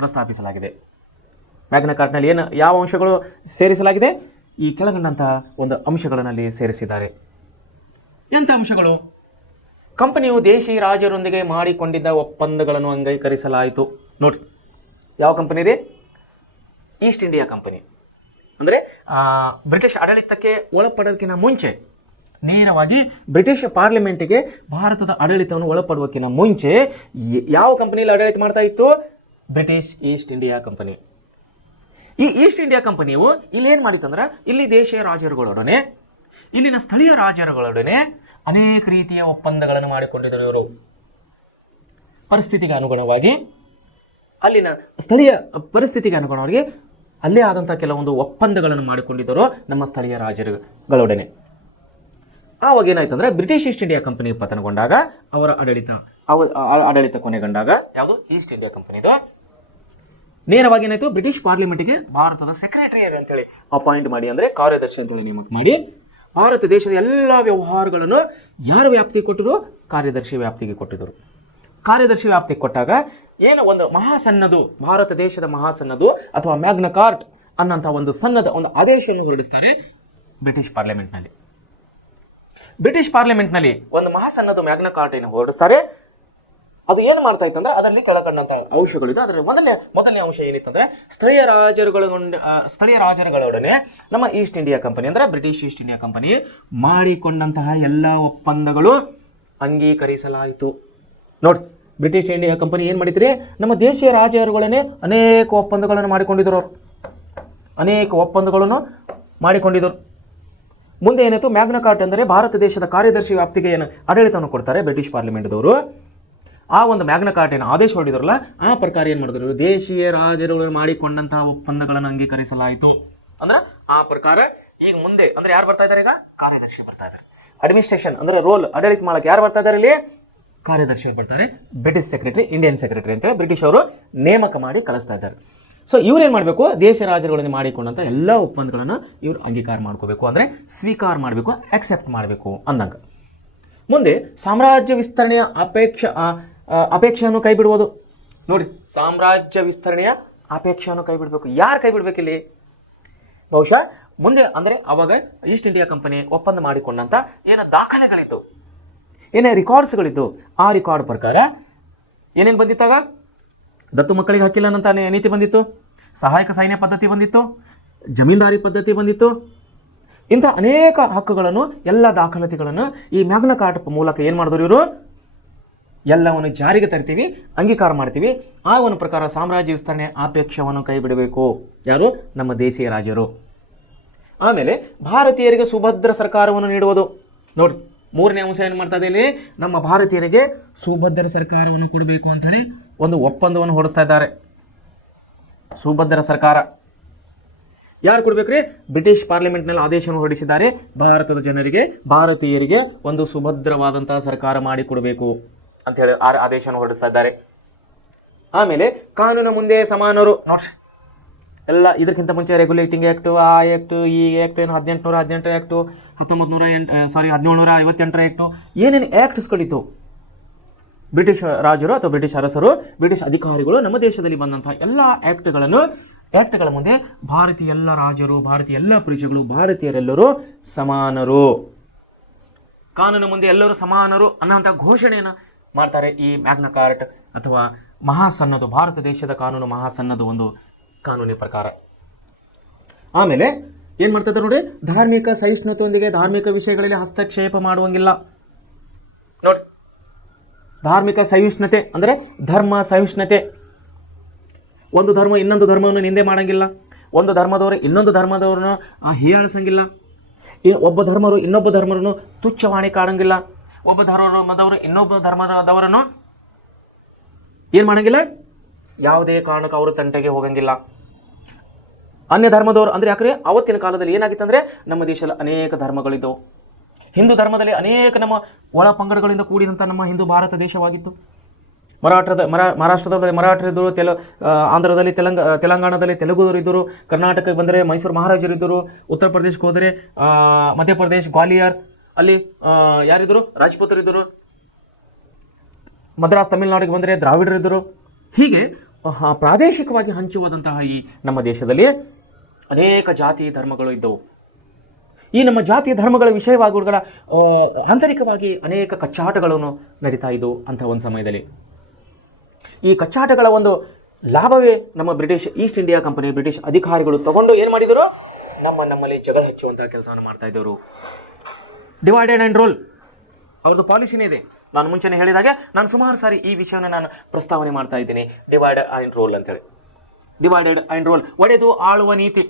ಪ್ರಸ್ತಾಪಿಸಲಾಗಿದೆ. ಮ್ಯಾಗ್ನಾ ಕಾರ್ಟ್ನಲ್ಲಿ ಯಾವ ಅಂಶಗಳು ಸೇರಿಸಲಾಗಿದೆ? ಈ ಕೆಳಗಂಡಂತಹ ಒಂದು ಅಂಶಗಳಲ್ಲಿ ಸೇರಿಸಿದ್ದಾರೆ. ಎಂಥ ಅಂಶಗಳು? ಕಂಪನಿಯು ದೇಶಿ ರಾಜರೊಂದಿಗೆ ಮಾಡಿಕೊಂಡಿದ್ದ ಒಪ್ಪಂದಗಳನ್ನು ಅಂಗೀಕರಿಸಲಾಯಿತು. ನೋಡ್ರಿ, ಯಾವ ಕಂಪನಿ ರೀ? East India company. ಅಂದರೆ ಬ್ರಿಟಿಷ್ ಆಡಳಿತಕ್ಕೆ ಒಳಪಡೋದಕ್ಕಿಂತ ಮುಂಚೆ, ನೇರವಾಗಿ ಬ್ರಿಟಿಷ್ ಪಾರ್ಲಿಮೆಂಟ್ಗೆ ಭಾರತದ ಆಡಳಿತವನ್ನು ಒಳಪಡುವಕ್ಕಿಂತ ಮುಂಚೆ ಯಾವ ಕಂಪನಿಯಲ್ಲಿ ಆಡಳಿತ ಮಾಡ್ತಾ ಇತ್ತು? British East India company. ಈ ಈಸ್ಟ್ ಇಂಡಿಯಾ ಕಂಪನಿಯು ಇಲ್ಲಿ ಏನು ಮಾಡಿತ್ತಂದ್ರೆ, ಇಲ್ಲಿ ದೇಶೀಯ ರಾಜರುಗಳೊಡನೆ, ಇಲ್ಲಿನ ಸ್ಥಳೀಯ ರಾಜರುಗಳೊಡನೆ ಅನೇಕ ರೀತಿಯ ಒಪ್ಪಂದಗಳನ್ನು ಮಾಡಿಕೊಂಡಿದ್ದರು. ಇವರು ಪರಿಸ್ಥಿತಿಗೆ ಅನುಗುಣವಾಗಿ, ಅಲ್ಲಿನ ಸ್ಥಳೀಯ ಪರಿಸ್ಥಿತಿಗೆ ಅನುಗುಣವಾಗಿ ಅಲ್ಲೇ ಆದಂತಹ ಕೆಲವೊಂದು ಒಪ್ಪಂದಗಳನ್ನು ಮಾಡಿಕೊಂಡಿದ್ದರು ನಮ್ಮ ಸ್ಥಳೀಯ ರಾಜರುಗಳೊಡನೆ. ಆವಾಗ ಏನಾಯ್ತು ಅಂದ್ರೆ, ಬ್ರಿಟಿಷ್ ಈಸ್ಟ್ ಇಂಡಿಯಾ ಕಂಪನಿ ಪತನಗೊಂಡಾಗ ಅವರ ಆಡಳಿತ ಕೊನೆಗೊಂಡಾಗ ಯಾವುದು ಈಸ್ಟ್ ಇಂಡಿಯಾ ಕಂಪನಿದು ನೇರವಾಗಿ ಏನಾಯ್ತು, ಬ್ರಿಟಿಷ್ ಪಾರ್ಲಿಮೆಂಟ್ಗೆ ಭಾರತದ ಸೆಕ್ರೆಟರಿ ಅಂತೇಳಿ ಅಪಾಯಿಂಟ್ ಮಾಡಿ, ಅಂದ್ರೆ ಕಾರ್ಯದರ್ಶಿ ಅಂತೇಳಿ ನೇಮಕ ಮಾಡಿ, ಭಾರತ ದೇಶದ ಎಲ್ಲ ವ್ಯವಹಾರಗಳನ್ನು ಯಾರ ವ್ಯಾಪ್ತಿಗೆ ಕೊಟ್ಟರು? ಕಾರ್ಯದರ್ಶಿ ವ್ಯಾಪ್ತಿಗೆ ಕೊಟ್ಟಿದ್ದರು. ಕಾರ್ಯದರ್ಶಿ ವ್ಯಾಪ್ತಿಗೆ ಕೊಟ್ಟಾಗ ಏನು ಒಂದು ಮಹಾಸನ್ನದು, ಭಾರತ ದೇಶದ ಮಹಾಸನ್ನದು ಅಥವಾ ಮ್ಯಾಗ್ನಾ ಕಾರ್ಟ್ ಅನ್ನಂತ ಒಂದು ಸನ್ನದ ಒಂದು ಆದೇಶವನ್ನು ಹೊರಡಿಸ್ತಾರೆ ಬ್ರಿಟಿಷ್ ಪಾರ್ಲಿಮೆಂಟ್ನಲ್ಲಿ. ಬ್ರಿಟಿಷ್ ಪಾರ್ಲಿಮೆಂಟ್ನಲ್ಲಿ ಒಂದು ಮಹಾಸನ್ನದು ಮ್ಯಾಗ್ನಾ ಕಾರ್ಟ್ ಅನ್ನು ಹೊರಡಿಸ್ತಾರೆ. ಅದು ಏನು ಮಾಡ್ತಾ ಇತ್ತಂದ್ರೆ, ಅದರಲ್ಲಿ ಕೆಳಕಂಡಂತ ಅಂಶಗಳಿದೆ. ಅದರಲ್ಲಿ ಮೊದಲನೇ ಅಂಶ ಏನಿತ್ತಂದ್ರೆ, ಸ್ಥಳೀಯ ರಾಜರುಗಳೊಡನೆ ನಮ್ಮ ಈಸ್ಟ್ ಇಂಡಿಯಾ ಕಂಪನಿ ಅಂದ್ರೆ ಬ್ರಿಟಿಷ್ ಈಸ್ಟ್ ಇಂಡಿಯಾ ಕಂಪನಿ ಮಾಡಿಕೊಂಡಂತಹ ಎಲ್ಲ ಒಪ್ಪಂದಗಳು ಅಂಗೀಕರಿಸಲಾಯಿತು. ನೋಡಿ, ಬ್ರಿಟಿಷ್ ಇಂಡಿಯಾ ಕಂಪನಿ ಏನ್ ಮಾಡಿದ್ರಿ, ನಮ್ಮ ದೇಶೀಯ ರಾಜರುಗಳನ್ನೇ ಅನೇಕ ಒಪ್ಪಂದಗಳನ್ನು ಮಾಡಿಕೊಂಡಿದ್ರು. ಅವರು ಅನೇಕ ಒಪ್ಪಂದಗಳನ್ನು ಮಾಡಿಕೊಂಡಿದ್ರು. ಮುಂದೆ ಏನಾಯ್ತು, ಮ್ಯಾಗ್ನಾ ಕಾರ್ಟ್ ಅಂದರೆ ಭಾರತ ದೇಶದ ಕಾರ್ಯದರ್ಶಿ ವ್ಯಾಪ್ತಿಗೆ ಏನು ಆಡಳಿತವನ್ನು ಕೊಡ್ತಾರೆ ಬ್ರಿಟಿಷ್ ಪಾರ್ಲಿಮೆಂಟ್ದವರು. ಆ ಒಂದು ಮ್ಯಾಗ್ನಾ ಕಾರ್ಟ್ ಏನು ಆದೇಶ ಹೊರಡಿದ್ರಲ್ಲ, ಆ ಪ್ರಕಾರ ಏನು ಮಾಡಿದ್ರು, ದೇಶೀಯ ರಾಜರುಗಳು ಮಾಡಿಕೊಂಡಂತಹ ಒಪ್ಪಂದಗಳನ್ನು ಅಂಗೀಕರಿಸಲಾಯಿತು. ಅಂದ್ರೆ ಆ ಪ್ರಕಾರ ಈಗ ಮುಂದೆ ಅಂದ್ರೆ ಯಾರು ಬರ್ತಾ ಇದ್ದಾರೆ? ಈಗ ಕಾರ್ಯದರ್ಶಿ ಬರ್ತಾ ಇದ್ದಾರೆ. ಅಡ್ಮಿನಿಸ್ಟ್ರೇಷನ್ ಅಂದ್ರೆ ರೋಲ್, ಆಡಳಿತ ಮಾಡಕ್ಕೆ ಯಾರು ಬರ್ತಾ ಇದ್ದಾರೆ? ಇಲ್ಲಿ ಕಾರ್ಯದರ್ಶಿ ಬರ್ತಾರೆ. ಬ್ರಿಟಿಷ್ ಸೆಕ್ರೆಟರಿ, ಇಂಡಿಯನ್ ಸೆಕ್ರೆಟರಿ ಅಂತ ಬ್ರಿಟಿಷ್ ಅವರು ನೇಮಕ ಮಾಡಿ ಕಳಿಸ್ತಾ ಇದ್ದಾರೆ. ಸೊ ಇವ್ರು ಏನು ಮಾಡಬೇಕು, ದೇಶ ರಾಜರುಗಳಿಂದ ಮಾಡಿಕೊಂಡಂತ ಎಲ್ಲ ಒಪ್ಪಂದಗಳನ್ನು ಇವರು ಅಂಗೀಕಾರ ಮಾಡ್ಕೋಬೇಕು, ಅಂದ್ರೆ ಸ್ವೀಕಾರ ಮಾಡಬೇಕು, ಅಕ್ಸೆಪ್ಟ್ ಮಾಡಬೇಕು ಅಂದಂಗ. ಮುಂದೆ ಸಾಮ್ರಾಜ್ಯ ವಿಸ್ತರಣೆಯ ಅಪೇಕ್ಷೆಯನ್ನು ಕೈ ಬಿಡುವುದು. ನೋಡಿ, ಸಾಮ್ರಾಜ್ಯ ವಿಸ್ತರಣೆಯ ಅಪೇಕ್ಷೆಯನ್ನು ಕೈ ಬಿಡಬೇಕು. ಯಾರು ಕೈ ಬಿಡ್ಬೇಕಿಲ್ಲಿ? ಬಹುಶಃ ಮುಂದೆ ಅಂದ್ರೆ ಅವಾಗ ಈಸ್ಟ್ ಇಂಡಿಯಾ ಕಂಪನಿ ಒಪ್ಪಂದ ಮಾಡಿಕೊಂಡಂತ ಏನ ದಾಖಲೆಗಳಿತ್ತು, ಏನೇ ರೆಕಾರ್ಡ್ಸ್ಗಳಿತ್ತು, ಆ ರೆಕಾರ್ಡ್ ಪ್ರಕಾರ ಏನೇನು ಬಂದಿತ್ತಾಗ? ದತ್ತು ಮಕ್ಕಳಿಗೆ ಹಕ್ಕಿಲ್ಲ ಅಂತ ನೀತಿ ಬಂದಿತ್ತು, ಸಹಾಯಕ ಸೈನ್ಯ ಪದ್ಧತಿ ಬಂದಿತ್ತು, ಜಮೀನ್ದಾರಿ ಪದ್ಧತಿ ಬಂದಿತ್ತು. ಇಂಥ ಅನೇಕ ಹಕ್ಕುಗಳನ್ನು, ಎಲ್ಲ ದಾಖಲಾತಿಗಳನ್ನು ಈ ಮ್ಯಾಗ್ನಾ ಕಾರ್ಟ್ ಮೂಲಕ ಏನು ಮಾಡಿದ್ರು ಇವರು? ಎಲ್ಲವನ್ನು ಜಾರಿಗೆ ತರ್ತೀವಿ, ಅಂಗೀಕಾರ ಮಾಡ್ತೀವಿ. ಆ ಒಂದು ಪ್ರಕಾರ ಸಾಮ್ರಾಜ್ಯ ವಿಸ್ತರಣೆ ಅಪೇಕ್ಷವನ್ನು ಕೈ ಬಿಡಬೇಕು. ಯಾರು? ನಮ್ಮ ದೇಶೀಯ ರಾಜರು. ಆಮೇಲೆ ಭಾರತೀಯರಿಗೆ ಸುಭದ್ರ ಸರ್ಕಾರವನ್ನು ನೀಡುವುದು. ನೋಡಿ, ಮೂರನೇ ಅಂಶ ಏನು ಮಾಡ್ತಾ ಇದೆ ಇಲ್ಲಿ? ನಮ್ಮ ಭಾರತೀಯರಿಗೆ ಸುಭದ್ರ ಸರ್ಕಾರವನ್ನು ಕೊಡಬೇಕು ಅಂತ ಹೇಳಿ ಒಂದು ಒಪ್ಪಂದವನ್ನು ಹೊರಡಿಸ್ತಾ ಇದ್ದಾರೆ. ಸುಭದ್ರ ಸರ್ಕಾರ ಯಾರು ಕೊಡ್ಬೇಕ್ರಿ? ಬ್ರಿಟಿಷ್ ಪಾರ್ಲಿಮೆಂಟ್ನಲ್ಲಿ ಆದೇಶವನ್ನು ಹೊರಡಿಸಿದ್ದಾರೆ. ಭಾರತದ ಜನರಿಗೆ, ಭಾರತೀಯರಿಗೆ ಒಂದು ಸುಭದ್ರವಾದಂತಹ ಸರ್ಕಾರ ಮಾಡಿ ಕೊಡಬೇಕು ಅಂತ ಹೇಳಿ ಆದೇಶವನ್ನು ಹೊರಡಿಸ್ತಾ ಇದ್ದಾರೆ. ಆಮೇಲೆ ಕಾನೂನು ಮುಂದೆ ಸಮಾನರು. ನೋಡ್ರಿ, ಎಲ್ಲ ಇದಕ್ಕಿಂತ ಮುಂಚೆ ರೆಗ್ಯುಲೇಟಿಂಗ್ ಆ್ಯಕ್ಟ್, ಆ ಆ್ಯಕ್ಟ್, ಈ ಆ್ಯಕ್ಟ್, ಏನು 1818 ಆ್ಯಕ್ಟು, 1758 ಆ್ಯಕ್ಟು, ಏನೇನು ಆ್ಯಕ್ಟ್ಸ್ಗಳಿತ್ತು, ಬ್ರಿಟಿಷ್ ರಾಜರು ಅಥವಾ ಬ್ರಿಟಿಷ್ ಅರಸರು, ಬ್ರಿಟಿಷ್ ಅಧಿಕಾರಿಗಳು ನಮ್ಮ ದೇಶದಲ್ಲಿ ಬಂದಂತಹ ಎಲ್ಲ ಆ್ಯಕ್ಟ್ಗಳ ಮುಂದೆ ಭಾರತೀಯ ಎಲ್ಲ ರಾಜರು, ಭಾರತೀಯ ಎಲ್ಲ ಪ್ರಜೆಗಳು, ಭಾರತೀಯರೆಲ್ಲರೂ ಸಮಾನರು, ಕಾನೂನು ಮುಂದೆ ಎಲ್ಲರೂ ಸಮಾನರು ಅನ್ನೋಂಥ ಘೋಷಣೆಯನ್ನು ಮಾಡ್ತಾರೆ ಈ ಮ್ಯಾಗ್ನಾ ಕಾರ್ಟ್ ಅಥವಾ ಮಹಾಸನ್ನದು, ಭಾರತ ದೇಶದ ಕಾನೂನು ಮಹಾಸನ್ನದು ಒಂದು ಕಾನೂನಿನ ಪ್ರಕಾರ. ಆಮೇಲೆ ಏನ್ ಮಾಡ್ತಾ ಇದ್ದಾರೆ ನೋಡಿ, ಧಾರ್ಮಿಕ ಸಹಿಷ್ಣುತೆಯೊಂದಿಗೆ ಧಾರ್ಮಿಕ ವಿಷಯಗಳಲ್ಲಿ ಹಸ್ತಕ್ಷೇಪ ಮಾಡುವಂಗಿಲ್ಲ. ನೋಡಿ, ಧಾರ್ಮಿಕ ಸಹಿಷ್ಣುತೆ ಅಂದ್ರೆ ಧರ್ಮ ಸಹಿಷ್ಣುತೆ. ಒಂದು ಧರ್ಮ ಇನ್ನೊಂದು ಧರ್ಮವನ್ನು ನಿಂದೆ ಮಾಡಂಗಿಲ್ಲ, ಒಂದು ಧರ್ಮದವರು ಇನ್ನೊಂದು ಧರ್ಮದವ್ರನ್ನ ಹೀಯಾಳಿಸಂಗಿಲ್ಲ, ಒಬ್ಬ ಧರ್ಮರು ಇನ್ನೊಬ್ಬ ಧರ್ಮರನ್ನು ತುಚ್ಛವಾಣಿ ಕಾಣಂಗಿಲ್ಲ, ಒಬ್ಬ ಧರ್ಮದವರು ಇನ್ನೊಬ್ಬ ಧರ್ಮದವರನ್ನು ಏನು ಮಾಡಂಗಿಲ್ಲ, ಯಾವುದೇ ಕಾರಣಕ್ಕೆ ಅವರು ತಂಟೆಗೆ ಹೋಗಂಗಿಲ್ಲ. ಅನ್ಯ ಧರ್ಮದವರು ಅಂದರೆ ಯಾಕಂದರೆ ಆವತ್ತಿನ ಕಾಲದಲ್ಲಿ ಏನಾಗಿತ್ತಂದರೆ ನಮ್ಮ ದೇಶದಲ್ಲಿ ಅನೇಕ ಧರ್ಮಗಳಿದ್ದವು. ಹಿಂದೂ ಧರ್ಮದಲ್ಲಿ ಅನೇಕ ನಮ್ಮ ಒಳ ಪಂಗಡಗಳಿಂದ ಕೂಡಿದಂಥ ನಮ್ಮ ಹಿಂದೂ ಭಾರತ ದೇಶವಾಗಿತ್ತು. ಮಹಾರಾಷ್ಟ್ರದಲ್ಲಿ ಮರಾಠರಿದ್ದರು, ಆಂಧ್ರದಲ್ಲಿ ತೆಲಂಗಾಣದಲ್ಲಿ ತೆಲುಗುದವರಿದ್ದರು, ಕರ್ನಾಟಕಕ್ಕೆ ಬಂದರೆ ಮೈಸೂರು ಮಹಾರಾಜರಿದ್ದರು, ಉತ್ತರ ಪ್ರದೇಶಕ್ಕೆ ಹೋದರೆ ಮಧ್ಯಪ್ರದೇಶ್ ಗ್ವಾಲಿಯರ್ ಅಲ್ಲಿ ಯಾರಿದ್ದರು, ರಾಜಪೂತರಿದ್ದರು, ಮದ್ರಾಸ್ ತಮಿಳುನಾಡಿಗೆ ಬಂದರೆ ದ್ರಾವಿಡರಿದ್ದರು. ಹೀಗೆ ಪ್ರಾದೇಶಿಕವಾಗಿ ಹಂಚುವಾದಂತಹ ಈ ನಮ್ಮ ದೇಶದಲ್ಲಿ ಅನೇಕ ಜಾತಿ ಧರ್ಮಗಳು ಇದ್ದವು. ಈ ನಮ್ಮ ಜಾತಿ ಧರ್ಮಗಳ ವಿಷಯವಾಗುಗಳ ಆಂತರಿಕವಾಗಿ ಅನೇಕ ಕಚ್ಚಾಟಗಳನ್ನು ನಡೀತಾ ಇದ್ದವು ಅಂಥ ಒಂದು ಸಮಯದಲ್ಲಿ. ಈ ಕಚ್ಚಾಟಗಳ ಒಂದು ಲಾಭವೇ ನಮ್ಮ British East India company British ಅಧಿಕಾರಿಗಳು ತಗೊಂಡು ಏನು ಮಾಡಿದರು, ನಮ್ಮಲ್ಲಿ ಜಗಳ ಹಚ್ಚುವಂತಹ ಕೆಲಸವನ್ನು ಮಾಡ್ತಾ ಇದ್ದವರು. ಡಿವೈಡೆಡ್ ಆ್ಯಂಡ್ ರೂಲ್ ಅವ್ರದ್ದು ಪಾಲಿಸಿನೇ ಇದೆ. ನಾನು ಮುಂಚೆನೇ ಹೇಳಿದಾಗೆ ನಾನು ಸುಮಾರು ಸಾರಿ ಈ ವಿಷಯವನ್ನು ನಾನು ಪ್ರಸ್ತಾವನೆ ಮಾಡ್ತಾ ಇದ್ದೀನಿ. ಡಿವೈಡೆಡ್ ಆ್ಯಂಡ್ ರೂಲ್ ಅಂತೇಳಿ, ಡಿವೈಡೆಡ್ ಆ್ಯಂಡ್ ರೂಲ್, ಒಡೆದು ಆಳುವ ನೀತಿ.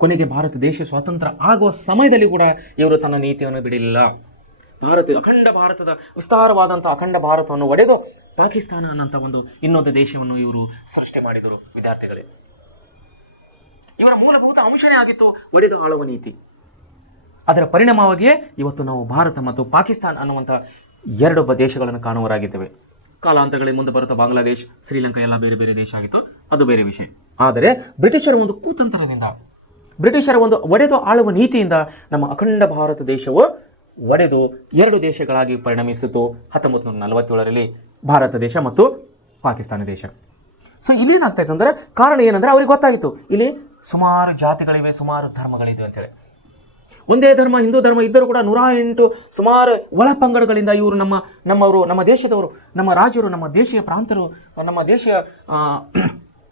ಕೊನೆಗೆ ಭಾರತ ದೇಶ ಸ್ವಾತಂತ್ರ್ಯ ಆಗುವ ಸಮಯದಲ್ಲಿ ಕೂಡ ಇವರು ತನ್ನ ನೀತಿಯನ್ನು ಬಿಡಲಿಲ್ಲ. ಅಖಂಡ ಭಾರತದ ವಿಸ್ತಾರವಾದಂಥ ಅಖಂಡ ಭಾರತವನ್ನು ಒಡೆದು ಪಾಕಿಸ್ತಾನ ಅನ್ನೋಂಥ ಒಂದು ಇನ್ನೊಂದು ದೇಶವನ್ನು ಇವರು ಸೃಷ್ಟಿ ಮಾಡಿದರು. ವಿದ್ಯಾರ್ಥಿಗಳೇ, ಇವರ ಮೂಲಭೂತ ಅಂಶನೇ ಆಗಿತ್ತು ಒಡೆದು ಆಳುವ ನೀತಿ. ಅದರ ಪರಿಣಾಮವಾಗಿಯೇ ಇವತ್ತು ನಾವು ಭಾರತ ಮತ್ತು ಪಾಕಿಸ್ತಾನ ಅನ್ನುವಂಥ ಎರಡು ದೇಶಗಳನ್ನು ಕಾಣುವರಾಗಿದ್ದೇವೆ. ಕಾಲಾಂತರಗಳಲ್ಲಿ ಮುಂದೆ ಬರುತ್ತಾ ಬಾಂಗ್ಲಾದೇಶ್, ಶ್ರೀಲಂಕಾ ಎಲ್ಲ ಬೇರೆ ಬೇರೆ ದೇಶ ಆಗಿತ್ತು, ಅದು ಬೇರೆ ವಿಷಯ. ಆದರೆ ಬ್ರಿಟಿಷರ ಒಂದು ಕುತಂತ್ರದಿಂದ, ಬ್ರಿಟಿಷರ ಒಂದು ಒಡೆದು ಆಳುವ ನೀತಿಯಿಂದ ನಮ್ಮ ಅಖಂಡ ಭಾರತ ದೇಶವು ಒಡೆದು ಎರಡು ದೇಶಗಳಾಗಿ ಪರಿಣಮಿಸಿತು 1947ರಲ್ಲಿ, ಭಾರತ ದೇಶ ಮತ್ತು ಪಾಕಿಸ್ತಾನ ದೇಶ. ಸೊ ಇಲ್ಲೇನಾಗ್ತಾ ಇತ್ತು ಅಂದರೆ, ಕಾರಣ ಏನಂದರೆ ಅವ್ರಿಗೆ ಗೊತ್ತಾಗಿತ್ತು ಇಲ್ಲಿ ಸುಮಾರು ಜಾತಿಗಳಿವೆ, ಸುಮಾರು ಧರ್ಮಗಳಿವೆ ಅಂತೇಳಿ. ಒಂದೇ ಧರ್ಮ ಹಿಂದೂ ಧರ್ಮ ಇದ್ದರೂ ಕೂಡ 108 ಸುಮಾರು ಒಳ ಪಂಗಡಗಳಿಂದ ಇವರು ನಮ್ಮವರು, ನಮ್ಮ ದೇಶದವರು, ನಮ್ಮ ರಾಜರು, ನಮ್ಮ ದೇಶೀಯ ಪ್ರಾಂತರು, ನಮ್ಮ ದೇಶೀಯ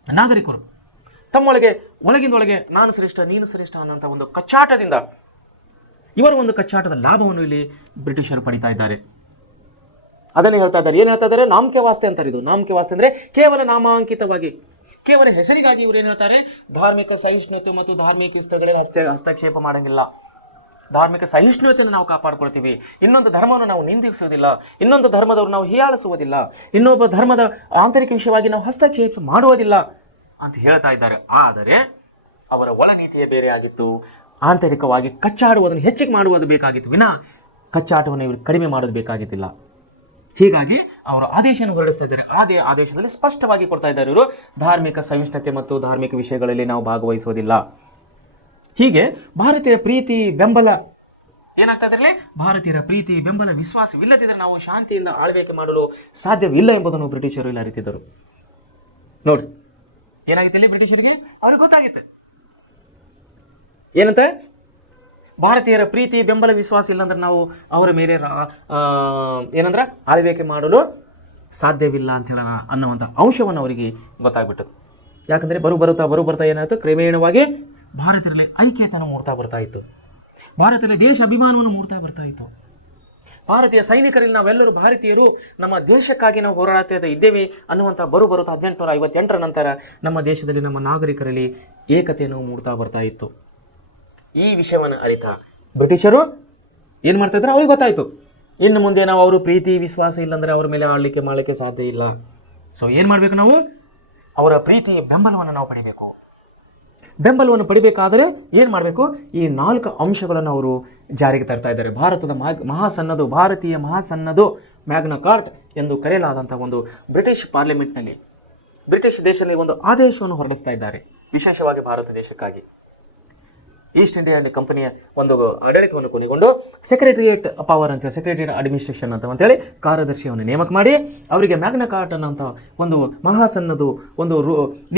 ನಾಗರಿಕರು ತಮ್ಮೊಳಗೆ ಒಳಗಿಂದೊಳಗೆ ನಾನು ಶ್ರೇಷ್ಠ ನೀನು ಶ್ರೇಷ್ಠ ಅನ್ನೋಂಥ ಒಂದು ಕಚ್ಚಾಟದಿಂದ, ಇವರ ಒಂದು ಕಚ್ಚಾಟದ ಲಾಭವನ್ನು ಇಲ್ಲಿ ಬ್ರಿಟಿಷರು ಪಡಿತಾ ಇದ್ದಾರೆ. ಅದನ್ನು ಹೇಳ್ತಾ ಇದ್ದಾರೆ. ಏನು ಹೇಳ್ತಾ ಇದ್ದಾರೆ? ನಾಮಕೆ ವಾಸ್ತೆ ಅಂತಾರೆ. ಇದು ನಾಮಕೆ ವಾಸ್ತೆ ಅಂದರೆ ಕೇವಲ ನಾಮಾಂಕಿತವಾಗಿ, ಕೇವಲ ಹೆಸರಿಗಾಗಿ ಇವರು ಏನು ಹೇಳ್ತಾರೆ, ಧಾರ್ಮಿಕ ಸಹಿಷ್ಣುತೆ ಮತ್ತು ಧಾರ್ಮಿಕ ಇಷ್ಟಗಳಲ್ಲಿ ಹಸ್ತಕ್ಷೇಪ ಮಾಡಂಗಿಲ್ಲ. ಧಾರ್ಮಿಕ ಸಹಿಷ್ಣುತೆಯನ್ನು ನಾವು ಕಾಪಾಡ್ಕೊಳ್ತೀವಿ, ಇನ್ನೊಂದು ಧರ್ಮವನ್ನು ನಾವು ನಿಂದಿಸುವುದಿಲ್ಲ, ಇನ್ನೊಂದು ಧರ್ಮದವರು ನಾವು ಹೀಯಾಳಿಸುವುದಿಲ್ಲ, ಇನ್ನೊಬ್ಬ ಧರ್ಮದ ಆಂತರಿಕ ವಿಷಯವಾಗಿ ನಾವು ಹಸ್ತಕ್ಷೇಪ ಮಾಡುವುದಿಲ್ಲ ಅಂತ ಹೇಳ್ತಾ ಇದ್ದಾರೆ. ಆದರೆ ಅವರ ಒಳನೀತಿಯೇ ಬೇರೆ ಆಗಿತ್ತು. ಆಂತರಿಕವಾಗಿ ಕಚ್ಚಾಡುವುದನ್ನು ಹೆಚ್ಚಿಗೆ ಮಾಡುವುದು ಬೇಕಾಗಿತ್ತು ವಿನಾ ಕಚ್ಚಾಟವನ್ನು ಇವರು ಕಡಿಮೆ ಮಾಡೋದು ಬೇಕಾಗಿದ್ದಿಲ್ಲ. ಹೀಗಾಗಿ ಅವರು ಆದೇಶವನ್ನು ಹೊರಡಿಸ್ತಾ ಇದ್ದಾರೆ. ಆದೇಶದಲ್ಲಿ ಸ್ಪಷ್ಟವಾಗಿ ಕೊಡ್ತಾ ಇದ್ದಾರೆ, ಇವರು ಧಾರ್ಮಿಕ ಸಹಿಷ್ಣುತೆ ಮತ್ತು ಧಾರ್ಮಿಕ ವಿಷಯಗಳಲ್ಲಿ ನಾವು ಭಾಗವಹಿಸುವುದಿಲ್ಲ. ಹೀಗೆ ಭಾರತೀಯರ ಪ್ರೀತಿ ಬೆಂಬಲ ಏನಾಗ್ತಾ ಇದ್ರಲ್ಲಿ, ಭಾರತೀಯರ ಪ್ರೀತಿ ಬೆಂಬಲ ವಿಶ್ವಾಸವಿಲ್ಲದಿದ್ದರೆ ನಾವು ಶಾಂತಿಯಿಂದ ಆಳ್ವಿಕೆ ಮಾಡಲು ಸಾಧ್ಯವಿಲ್ಲ ಎಂಬುದನ್ನು ಬ್ರಿಟಿಷರು ಇಲ್ಲಿ ಅರಿತಿದ್ದರು. ನೋಡಿ ಏನಾಗಿತ್ತು ಇಲ್ಲಿ ಬ್ರಿಟಿಷರಿಗೆ, ಅವ್ರಿಗೆ ಗೊತ್ತಾಗಿತ್ತು ಏನಂತ, ಭಾರತೀಯರ ಪ್ರೀತಿ ಬೆಂಬಲ ವಿಶ್ವಾಸ ಇಲ್ಲಾಂದ್ರೆ ನಾವು ಅವರ ಮೇಲೆ ಏನಂದ್ರೆ ಆಳ್ವಿಕೆ ಮಾಡಲು ಸಾಧ್ಯವಿಲ್ಲ ಅಂತ ಹೇಳೋಣ ಅನ್ನುವಂಥ ಅಂಶವನ್ನು ಅವರಿಗೆ ಗೊತ್ತಾಗ್ಬಿಟ್ಟದು. ಯಾಕಂದರೆ ಬರುತ್ತಾ ಏನಾಯಿತು, ಕ್ರಮೇಣವಾಗಿ ಭಾರತೀಯರಲ್ಲಿ ಐಕ್ಯತೆಯನ್ನು ಮೂಡ್ತಾ ಬರ್ತಾ ಇತ್ತು, ಭಾರತದಲ್ಲಿ ದೇಶ ಅಭಿಮಾನವನ್ನು ಮೂಡ್ತಾ ಬರ್ತಾ ಇತ್ತು. ಭಾರತೀಯ ಸೈನಿಕರಲ್ಲಿ ನಾವೆಲ್ಲರೂ ಭಾರತೀಯರು, ನಮ್ಮ ದೇಶಕ್ಕಾಗಿ ನಾವು ಹೋರಾಡ್ತಾ ಇದ್ದೇವೆ ಅನ್ನುವಂಥ ಬರುತ್ತಾ 1858ರ ನಂತರ ನಮ್ಮ ದೇಶದಲ್ಲಿ ನಮ್ಮ ನಾಗರಿಕರಲ್ಲಿ ಏಕತೆಯನ್ನು ಮೂಡ್ತಾ ಬರ್ತಾ ಇತ್ತು. ಈ ವಿಷಯವನ್ನು ಅರಿತ ಬ್ರಿಟಿಷರು ಏನು ಮಾಡ್ತಾ ಇದ್ರು, ಅವ್ರಿಗೆ ಗೊತ್ತಾಯಿತು ಇನ್ನು ಮುಂದೆ ನಾವು ಅವರು ಪ್ರೀತಿ ವಿಶ್ವಾಸ ಇಲ್ಲಾಂದರೆ ಅವ್ರ ಮೇಲೆ ಆಳ್ಲಿಕ್ಕೆ ಮಾಡಲಿಕ್ಕೆ ಸಾಧ್ಯ ಇಲ್ಲ. ಸೊ ಏನು ಮಾಡಬೇಕು, ನಾವು ಅವರ ಪ್ರೀತಿ ಬೆಂಬಲವನ್ನು ನಾವು ಪಡಿಬೇಕು. ಬೆಂಬಲವನ್ನು ಪಡಿಬೇಕಾದರೆ ಏನು ಮಾಡಬೇಕು, ಈ 4 ಅಂಶಗಳನ್ನು ಅವರು ಜಾರಿಗೆ ತರ್ತಾ ಇದ್ದಾರೆ. ಭಾರತದ ಮಹಾಸನ್ನದು, ಭಾರತೀಯ ಮಹಾಸನ್ನದು, ಮ್ಯಾಗ್ನಾ ಕಾರ್ಟ್ ಎಂದು ಕರೆಯಲಾದಂಥ ಒಂದು ಬ್ರಿಟಿಷ್ ಪಾರ್ಲಿಮೆಂಟ್ನಲ್ಲಿ, ಬ್ರಿಟಿಷ್ ದೇಶದಲ್ಲಿ ಒಂದು ಆದೇಶವನ್ನು ಹೊರಡಿಸ್ತಾ ಇದ್ದಾರೆ, ವಿಶೇಷವಾಗಿ ಭಾರತ ದೇಶಕ್ಕಾಗಿ. ಈಸ್ಟ್ ಇಂಡಿಯಾ ಕಂಪನಿಯ ಒಂದು ಆಡಳಿತವನ್ನು ಕೊನೆಗೊಂಡು ಸೆಕ್ರೆಟರಿಯೇಟ್ ಪವರ್ ಅಂತ, ಸೆಕ್ರೆಟರಿಯೇಟ್ ಅಡ್ಮಿನಿಸ್ಟ್ರೇಷನ್ ಅಂತೇಳಿ ಕಾರ್ಯದರ್ಶಿಯನ್ನು ನೇಮಕ ಮಾಡಿ ಅವರಿಗೆ ಮ್ಯಾಗ್ನಾ ಕಾರ್ಟ್ ಅನ್ನೋಂಥ ಒಂದು ಮಹಾಸನ್ನದು ಒಂದು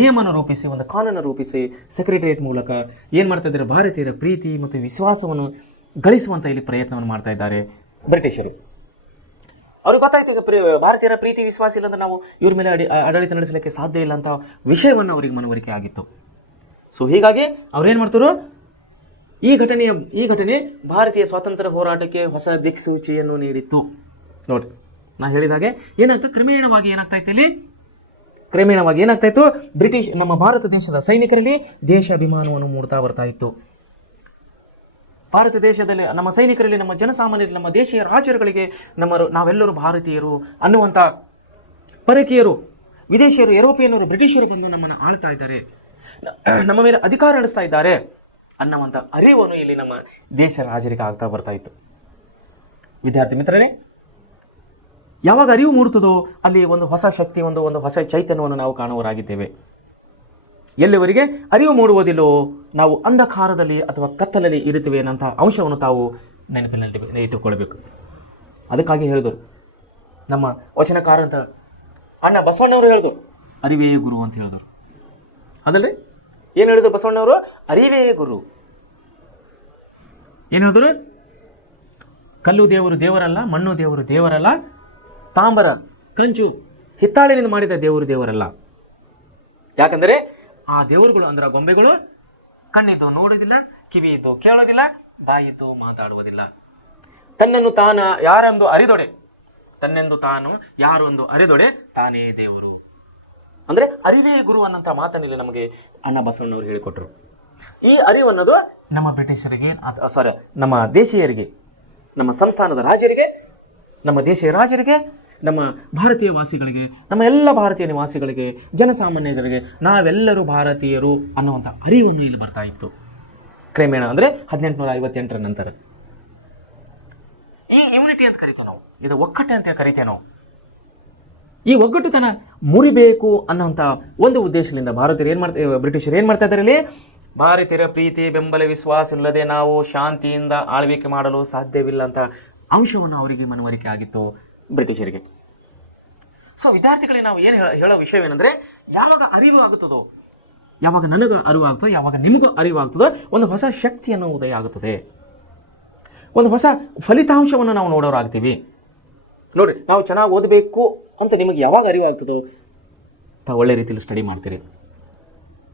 ನಿಯಮನ ರೂಪಿಸಿ, ಒಂದು ಕಾನೂನನ್ನು ರೂಪಿಸಿ ಸೆಕ್ರೆಟರಿಯೇಟ್ ಮೂಲಕ ಏನು ಮಾಡ್ತಾ ಇದ್ದಾರೆ, ಭಾರತೀಯರ ಪ್ರೀತಿ ಮತ್ತು ವಿಶ್ವಾಸವನ್ನು ಗಳಿಸುವಂಥ ಇಲ್ಲಿ ಪ್ರಯತ್ನವನ್ನು ಮಾಡ್ತಾ ಇದ್ದಾರೆ ಬ್ರಿಟಿಷರು. ಅವ್ರಿಗೆ ಗೊತ್ತಾಯ್ತು, ಈಗ ಭಾರತೀಯರ ಪ್ರೀತಿ ವಿಶ್ವಾಸ ಇಲ್ಲಂದ್ರೆ ನಾವು ಇವ್ರ ಮೇಲೆ ಆಡಳಿತ ನಡೆಸಲಿಕ್ಕೆ ಸಾಧ್ಯ ಇಲ್ಲ ಅಂತ ವಿಷಯವನ್ನು ಅವರಿಗೆ ಮನವರಿಕೆ ಆಗಿತ್ತು. ಸೊ ಹೀಗಾಗಿ ಅವ್ರೇನು ಮಾಡ್ತಾರೆ, ಈ ಘಟನೆ ಭಾರತೀಯ ಸ್ವಾತಂತ್ರ್ಯ ಹೋರಾಟಕ್ಕೆ ಹೊಸ ದಿಕ್ಸೂಚಿಯನ್ನು ನೀಡಿತ್ತು. ನೋಡಿ ನಾ ಹೇಳಿದಾಗೆ ಏನಾಗ್ತದೆ, ಕ್ರಮೇಣವಾಗಿ ಏನಾಗ್ತಾ ಇತ್ತು, ಇಲ್ಲಿ ಕ್ರಮೇಣವಾಗಿ ಏನಾಗ್ತಾ ಇತ್ತು, ನಮ್ಮ ಭಾರತ ದೇಶದ ಸೈನಿಕರಲ್ಲಿ ದೇಶಾಭಿಮಾನವನ್ನು ಮೂಡ್ತಾ ಬರ್ತಾ ಇತ್ತು. ಭಾರತ ದೇಶದಲ್ಲಿ ನಮ್ಮ ಸೈನಿಕರಲ್ಲಿ, ನಮ್ಮ ಜನಸಾಮಾನ್ಯರಲ್ಲಿ, ನಮ್ಮ ದೇಶೀಯ ರಾಜರುಗಳಿಗೆ ನಾವೆಲ್ಲರೂ ಭಾರತೀಯರು ಅನ್ನುವಂಥ ಪರಕೀಯರು, ವಿದೇಶಿಯರು, ಯುರೋಪಿಯನ್ನರು, ಬ್ರಿಟಿಷರು ಬಂದು ನಮ್ಮನ್ನು ಆಳ್ತಾ ಇದ್ದಾರೆ, ನಮ್ಮ ಮೇಲೆ ಅಧಿಕಾರ ನಡೆಸ್ತಾ ಇದ್ದಾರೆ ಅನ್ನುವಂಥ ಅರಿವನ್ನು ಇಲ್ಲಿ ನಮ್ಮ ದೇಶ ರಾಜರಿಗೆ ಆಗ್ತಾ ಬರ್ತಾ ಇತ್ತು. ವಿದ್ಯಾರ್ಥಿ ಮಿತ್ರರೇ, ಯಾವಾಗ ಅರಿವು ಮೂಡುತ್ತದೋ ಅಲ್ಲಿ ಒಂದು ಹೊಸ ಶಕ್ತಿ, ಒಂದು ಹೊಸ ಚೈತನ್ಯವನ್ನು ನಾವು ಕಾಣುವರಾಗಿದ್ದೇವೆ. ಎಲ್ಲಿವರೆಗೆ ಅರಿವು ಮೂಡುವುದಿಲ್ಲೋ ನಾವು ಅಂಧಕಾರದಲ್ಲಿ ಅಥವಾ ಕತ್ತಲಲ್ಲಿ ಇರುತ್ತೇವೆ ಅನ್ನೋಂಥ ಅಂಶವನ್ನು ತಾವು ನೆನಪಿನಲ್ಲಿ ಇಟ್ಟುಕೊಳ್ಬೇಕು. ಅದಕ್ಕಾಗಿ ಹೇಳಿದರು ನಮ್ಮ ವಚನಕಾರ ಅಂತ ಅಣ್ಣ ಬಸವಣ್ಣವರು ಹೇಳಿದ್ರು, ಅರಿವೇ ಗುರು ಅಂತ ಹೇಳಿದರು. ಅದಲ್ರಿ, ಏನು ಹೇಳಿದ್ರು ಬಸವಣ್ಣವರು? ಅರಿವೇ ಗುರು. ಏನು ಹೇಳಿದ್ರು? ಕಲ್ಲು ದೇವರು ದೇವರಲ್ಲ, ಮಣ್ಣು ದೇವರು ದೇವರಲ್ಲ, ತಾಮ್ರ ಕಂಚು ಹಿತ್ತಾಳಿನಿಂದ ಮಾಡಿದ ದೇವರು ದೇವರಲ್ಲ. ಯಾಕಂದರೆ ಆ ದೇವರುಗಳು ಅಂದ್ರೆ ಗೊಂಬೆಗಳು ಕಣ್ಣಿದ್ದು ನೋಡುವುದಿಲ್ಲ, ಕಿವಿಯಿದ್ದು ಕೇಳೋದಿಲ್ಲ, ಬಾಯಿದ್ದು ಮಾತಾಡುವುದಿಲ್ಲ. ತನ್ನನ್ನು ತಾನು ಯಾರೆಂದು ಅರಿದೊಡೆ, ತನ್ನೆಂದು ತಾನು ಯಾರು ಎಂದು ಅರಿದೊಡೆ ತಾನೇ ದೇವರು. ಅಂದ್ರೆ ಅರಿವೇ ಗುರು ಅನ್ನಂತ ಮಾತನ್ನಿಲ್ಲಿ ನಮಗೆ ಅಣ್ಣ ಬಸವಣ್ಣವರು ಹೇಳಿಕೊಟ್ರು. ಈ ಅರಿವು ಅನ್ನೋದು ನಮ್ಮ ಬ್ರಿಟಿಷರಿಗೆ, ನಮ್ಮ ದೇಶೀಯರಿಗೆ, ನಮ್ಮ ಸಂಸ್ಥಾನದ ರಾಜರಿಗೆ, ನಮ್ಮ ದೇಶೀಯ ರಾಜರಿಗೆ, ನಮ್ಮ ಭಾರತೀಯ ವಾಸಿಗಳಿಗೆ, ನಮ್ಮ ಎಲ್ಲ ಭಾರತೀಯ ನಿವಾಸಿಗಳಿಗೆ, ಜನಸಾಮಾನ್ಯರಿಗೆ ನಾವೆಲ್ಲರೂ ಭಾರತೀಯರು ಅನ್ನುವಂಥ ಅರಿವನ್ನು ಇಲ್ಲಿ ಬರ್ತಾ ಇತ್ತು ಕ್ರಮೇಣ. ಅಂದರೆ 1858ರ ನಂತರ ಈ ಯೂನಿಟಿ ಅಂತ ಕರಿತೇವೆ ನಾವು, ಇದು ಒಕ್ಕಟ್ಟೆ ಅಂತ ಕರಿತೇವೆ ನಾವು. ಈ ಒಗ್ಗಟ್ಟುತನ ಮುರಿಬೇಕು ಅನ್ನೋಂಥ ಒಂದು ಉದ್ದೇಶದಿಂದ ಬ್ರಿಟಿಷರು ಏನು ಮಾಡ್ತಾ ಇದ್ದಾರೆ? ಇಲ್ಲಿ ಭಾರತೀಯರ ಪ್ರೀತಿ, ಬೆಂಬಲ, ವಿಶ್ವಾಸ ಇಲ್ಲದೆ ನಾವು ಶಾಂತಿಯಿಂದ ಆಳ್ವಿಕೆ ಮಾಡಲು ಸಾಧ್ಯವಿಲ್ಲ ಅಂತ ಅಂಶವನ್ನು ಅವರಿಗೆ ಮನವರಿಕೆ ಆಗಿತ್ತು ಬ್ರಿಟಿಷರಿಗೆ. ಸೊ ವಿದ್ಯಾರ್ಥಿಗಳಿಗೆ ನಾವು ಏನು ಹೇಳೋ ವಿಷಯವೇನೆಂದರೆ, ಯಾವಾಗ ಅರಿವು ಆಗುತ್ತದೋ, ಯಾವಾಗ ನನಗೆ ಅರಿವು ಆಗುತ್ತದೋ, ಯಾವಾಗ ನಿಮಗೂ ಅರಿವು ಆಗ್ತದೋ, ಒಂದು ಹೊಸ ಶಕ್ತಿಯನ್ನು ಉದಯ ಆಗುತ್ತದೆ, ಒಂದು ಹೊಸ ಫಲಿತಾಂಶವನ್ನು ನಾವು ನೋಡೋರಾಗ್ತೀವಿ. ನೋಡ್ರಿ, ನಾವು ಚೆನ್ನಾಗಿ ಓದಬೇಕು ಅಂತ ನಿಮಗೆ ಯಾವಾಗ ಅರಿವು ಆಗ್ತದೋ ತಾವು ಒಳ್ಳೆ ರೀತಿಯಲ್ಲಿ ಸ್ಟಡಿ ಮಾಡ್ತೀರಿ.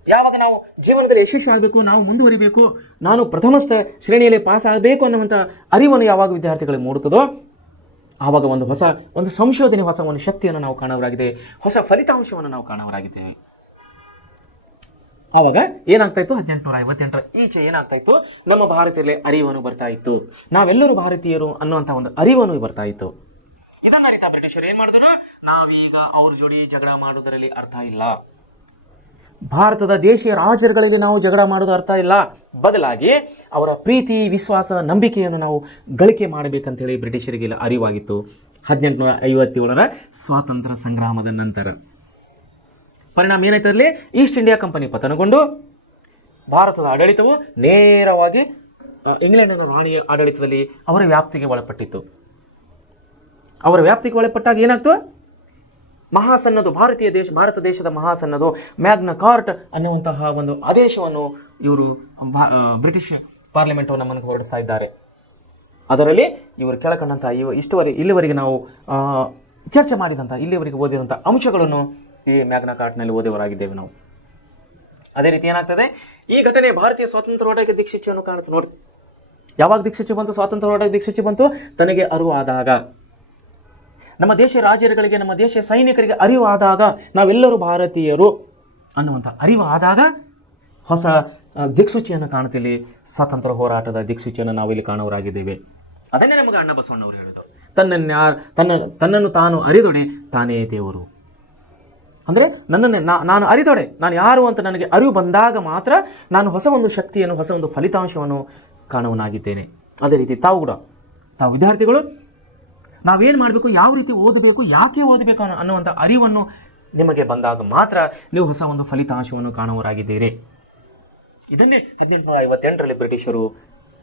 ಯಾವಾಗ ನಾವು ಜೀವನದಲ್ಲಿ ಯಶಸ್ವಿ ಆಗಬೇಕು, ನಾವು ಮುಂದುವರಿಬೇಕು, ನಾನು ಪ್ರಥಮ ಶ್ರೇಣಿಯಲ್ಲಿ ಪಾಸ್ ಆಗಬೇಕು ಅನ್ನುವಂಥ ಅರಿವನ್ನು ಯಾವಾಗ ವಿದ್ಯಾರ್ಥಿಗಳಿಗೆ ಮೂಡುತ್ತದೋ ಆವಾಗ ಒಂದು ಸಂಶೋಧನೆ, ಹೊಸ ಒಂದು ಶಕ್ತಿಯನ್ನು ನಾವು ಕಾಣೋರಾಗಿದೆ, ಹೊಸ ಫಲಿತಾಂಶವನ್ನು ನಾವು ಕಾಣೋರಾಗಿದ್ದೇವೆ. ಆವಾಗ ಏನಾಗ್ತಾ ಇತ್ತು? 1858ರ ಈಚೆ ಏನಾಗ್ತಾ ಇತ್ತು? ನಮ್ಮ ಭಾರತದಲ್ಲಿ ಅರಿವನ್ನು ಬರ್ತಾ ಇತ್ತು, ನಾವೆಲ್ಲರೂ ಭಾರತೀಯರು ಅನ್ನುವಂಥ ಒಂದು ಅರಿವನ್ನು ಬರ್ತಾ ಇತ್ತು. ಇದನ್ನ ಅರಿತಾ ಬ್ರಿಟಿಷರು ಏನ್ ಮಾಡಿದ್ರು? ನಾವೀಗ ಅವ್ರ ಜೋಡಿ ಜಗಳ ಮಾಡೋದರಲ್ಲಿ ಅರ್ಥ ಇಲ್ಲ, ಭಾರತದ ದೇಶೀಯ ರಾಜರುಗಳಲ್ಲಿ ನಾವು ಜಗಳ ಮಾಡೋದು ಅರ್ಥ ಇಲ್ಲ, ಬದಲಾಗಿ ಅವರ ಪ್ರೀತಿ, ವಿಶ್ವಾಸ, ನಂಬಿಕೆಯನ್ನು ನಾವು ಗಳಿಕೆ ಮಾಡಬೇಕಂತೇಳಿ ಬ್ರಿಟಿಷರಿಗೆ ಅರಿವಾಗಿತ್ತು 1857ರ ಸ್ವಾತಂತ್ರ್ಯ ಸಂಗ್ರಾಮದ ನಂತರ. ಪರಿಣಾಮ ಏನಾಯ್ತಲ್ಲಿ? ಈಸ್ಟ್ ಇಂಡಿಯಾ ಕಂಪನಿ ಪತನಗೊಂಡು ಭಾರತದ ಆಡಳಿತವು ನೇರವಾಗಿ ಇಂಗ್ಲೆಂಡಿನ ರಾಣಿಯ ಆಡಳಿತದಲ್ಲಿ ಅವರ ವ್ಯಾಪ್ತಿಗೆ ಒಳಪಟ್ಟಿತ್ತು. ಅವರ ವ್ಯಾಪ್ತಿಗೆ ಒಳಪಟ್ಟಾಗ ಏನಾಗ್ತು? ಮಹಾಸನ್ನದು, ಭಾರತ ದೇಶದ ಮಹಾಸನ್ನದು, ಮ್ಯಾಗ್ನಾ ಕಾರ್ಟ್ ಅನ್ನುವಂತಹ ಒಂದು ಆದೇಶವನ್ನು ಇವರು ಬ್ರಿಟಿಷ್ ಪಾರ್ಲಿಮೆಂಟ್ ನಮ್ಮನ್ನು ಹೊರಡಿಸ್ತಾ ಇದ್ದಾರೆ. ಅದರಲ್ಲಿ ಇವರು ಕೆಳಕಂಡಂತಹ ಇಲ್ಲಿವರೆಗೆ ನಾವು ಚರ್ಚೆ ಮಾಡಿದಂಥ, ಇಲ್ಲಿವರೆಗೆ ಓದಿದಂಥ ಅಂಶಗಳನ್ನು ಈ ಮ್ಯಾಗ್ನಾ ಕಾರ್ಟ್ನಲ್ಲಿ ಓದಿವರಾಗಿದ್ದೇವೆ ನಾವು. ಅದೇ ರೀತಿ ಏನಾಗ್ತದೆ? ಈ ಘಟನೆ ಭಾರತೀಯ ಸ್ವಾತಂತ್ರ್ಯ ಹೋರಾಟಕ್ಕೆ ದಿಕ್ಸೂಚಿಯನ್ನು ಕಾಣುತ್ತೆ. ನೋಡಿ, ಯಾವಾಗ ದಿಕ್ಸೂಚಿ ಬಂತು? ಸ್ವಾತಂತ್ರ್ಯ ಹೋರಾಟಕ್ಕೆ ದಿಕ್ಸೂಚಿ ಬಂತು ತನಗೆ ಅರಿವು ಆದಾಗ, ನಮ್ಮ ದೇಶೀಯ ರಾಜರುಗಳಿಗೆ, ನಮ್ಮ ದೇಶೀಯ ಸೈನಿಕರಿಗೆ ಅರಿವು ಆದಾಗ, ನಾವೆಲ್ಲರೂ ಭಾರತೀಯರು ಅನ್ನುವಂಥ ಅರಿವು ಆದಾಗ ಹೊಸ ದಿಕ್ಸೂಚಿಯನ್ನು ಕಾಣುತ್ತಿಲ್ಲಿ. ಸ್ವಾತಂತ್ರ್ಯ ಹೋರಾಟದ ದಿಕ್ಸೂಚಿಯನ್ನು ನಾವಿಲ್ಲಿ ಕಾಣುವರಾಗಿದ್ದೇವೆ. ಅದನ್ನೇ ನಮಗೆ ಅಣ್ಣ ಬಸವಣ್ಣವರು ಹೇಳಿದರು, ತನ್ನನ್ನು ತಾನು ಅರಿದೊಡೆ ತಾನೇ ದೇವರು. ಅಂದರೆ ನಾನು ಅರಿದೊಡೆ, ನಾನು ಯಾರು ಅಂತ ನನಗೆ ಅರಿವು ಬಂದಾಗ ಮಾತ್ರ ನಾನು ಹೊಸ ಒಂದು ಶಕ್ತಿಯನ್ನು, ಹೊಸ ಒಂದು ಫಲಿತಾಂಶವನ್ನು ಕಾಣುವನಾಗಿದ್ದೇನೆ. ಅದೇ ರೀತಿ ತಾವು ವಿದ್ಯಾರ್ಥಿಗಳು ನಾವೇನು ಮಾಡಬೇಕು, ಯಾವ ರೀತಿ ಓದಬೇಕು, ಯಾಕೆ ಓದಬೇಕು ಅನ್ನುವಂಥ ಅರಿವನ್ನು ನಿಮಗೆ ಬಂದಾಗ ಮಾತ್ರ ನೀವು ಹೊಸ ಒಂದು ಫಲಿತಾಂಶವನ್ನು ಕಾಣುವರಾಗಿದ್ದೀರಿ. ಇದನ್ನೇ 1858ರಲ್ಲಿ ಬ್ರಿಟಿಷರು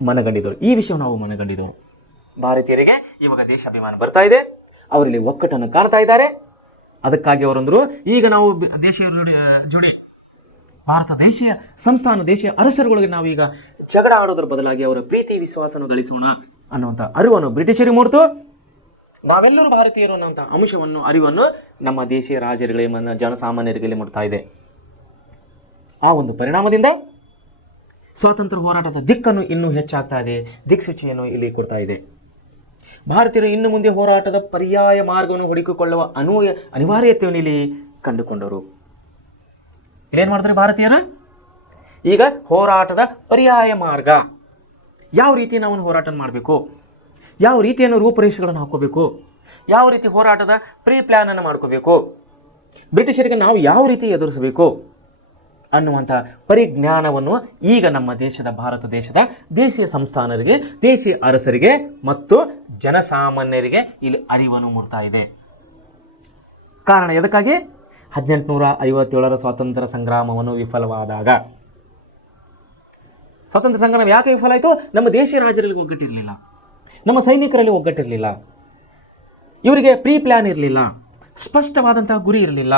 ಮನಗಂಡಿದ್ದರು. ಈ ವಿಷಯ ನಾವು ಮನಗಂಡಿದ್ದೆವು. ಭಾರತೀಯರಿಗೆ ಇವಾಗ ದೇಶಾಭಿಮಾನ ಬರ್ತಾ ಇದೆ, ಅವರಲ್ಲಿ ಒಕ್ಕಟ್ಟನ್ನು ಕಾಣ್ತಾ ಇದ್ದಾರೆ. ಅದಕ್ಕಾಗಿ ಅವರಂದರು, ಈಗ ನಾವು ದೇಶೀಯ ಜೋಡಿ ಭಾರತ ದೇಶೀಯ ಸಂಸ್ಥಾನ, ದೇಶೀಯ ಅರಸರುಗಳಿಗೆ ನಾವೀಗ ಜಗಳ ಆಡೋದ್ರ ಬದಲಾಗಿ ಅವರ ಪ್ರೀತಿ ವಿಶ್ವಾಸವನ್ನು ಗಳಿಸೋಣ ಅನ್ನುವಂಥ ಅರಿವನ್ನು ಬ್ರಿಟಿಷರಿಗೆ ಮೂಡ್ತು. ನಾವೆಲ್ಲರೂ ಭಾರತೀಯರು ಅನ್ನುವಂಥ ಅಂಶವನ್ನು, ಅರಿವನ್ನು ನಮ್ಮ ದೇಶೀಯ ರಾಜರುಗಳಿಗೆ, ಜನಸಾಮಾನ್ಯರಿಗೆ ಮೂಡ್ತಾ ಇದೆ. ಆ ಒಂದು ಪರಿಣಾಮದಿಂದ ಸ್ವಾತಂತ್ರ್ಯ ಹೋರಾಟದ ದಿಕ್ಕನ್ನು ಇನ್ನೂ ಹೆಚ್ಚಾಗ್ತಾ ಇದೆ, ದಿಕ್ಸೂಚಿಯನ್ನು ಇಲ್ಲಿ ಕೊಡ್ತಾ ಇದೆ. ಭಾರತೀಯರು ಇನ್ನು ಮುಂದೆ ಹೋರಾಟದ ಪರ್ಯಾಯ ಮಾರ್ಗವನ್ನು ಹುಡುಕಿಕೊಳ್ಳುವ ಅನಿವಾರ್ಯತೆಯನ್ನು ಇಲ್ಲಿ ಕಂಡುಕೊಂಡರು. ಇಲ್ಲೇನು ಮಾಡಿದ್ರು ಭಾರತೀಯರು? ಈಗ ಹೋರಾಟದ ಪರ್ಯಾಯ ಮಾರ್ಗ, ಯಾವ ರೀತಿ ನಾವು ಹೋರಾಟ ಮಾಡಬೇಕು, ಯಾವ ರೀತಿಯನ್ನು ರೂಪುರೇಷೆಗಳನ್ನು ಹಾಕೋಬೇಕು, ಯಾವ ರೀತಿ ಹೋರಾಟದ ಪ್ರೀ ಪ್ಲ್ಯಾನನ್ನು ಮಾಡ್ಕೋಬೇಕು, ಬ್ರಿಟಿಷರಿಗೆ ನಾವು ಯಾವ ರೀತಿ ಎದುರಿಸಬೇಕು ಅನ್ನುವಂಥ ಪರಿಜ್ಞಾನವನ್ನು ಈಗ ನಮ್ಮ ದೇಶದ ಭಾರತ ದೇಶದ ದೇಶೀಯ ಸಂಸ್ಥಾನರಿಗೆ, ದೇಶೀಯ ಅರಸರಿಗೆ ಮತ್ತು ಜನಸಾಮಾನ್ಯರಿಗೆ ಇಲ್ಲಿ ಅರಿವನ್ನು ಮೂಡ್ತಾ ಇದೆ. ಕಾರಣ ಎದಕ್ಕಾಗಿ? 1857 ಸ್ವಾತಂತ್ರ್ಯ ಸಂಗ್ರಾಮವನ್ನು ವಿಫಲವಾದಾಗ. ಸ್ವಾತಂತ್ರ್ಯ ಸಂಗ್ರಾಮ ಯಾಕೆ ವಿಫಲ ಆಯಿತು? ನಮ್ಮ ದೇಶೀಯ ರಾಜರಲ್ಲಿ ಒಗ್ಗಟ್ಟಿರಲಿಲ್ಲ, ನಮ್ಮ ಸೈನಿಕರಲ್ಲಿ ಒಗ್ಗಟ್ಟಿರಲಿಲ್ಲ, ಇವರಿಗೆ ಪ್ರೀ ಪ್ಲ್ಯಾನ್ ಇರಲಿಲ್ಲ, ಸ್ಪಷ್ಟವಾದಂತಹ ಗುರಿ ಇರಲಿಲ್ಲ.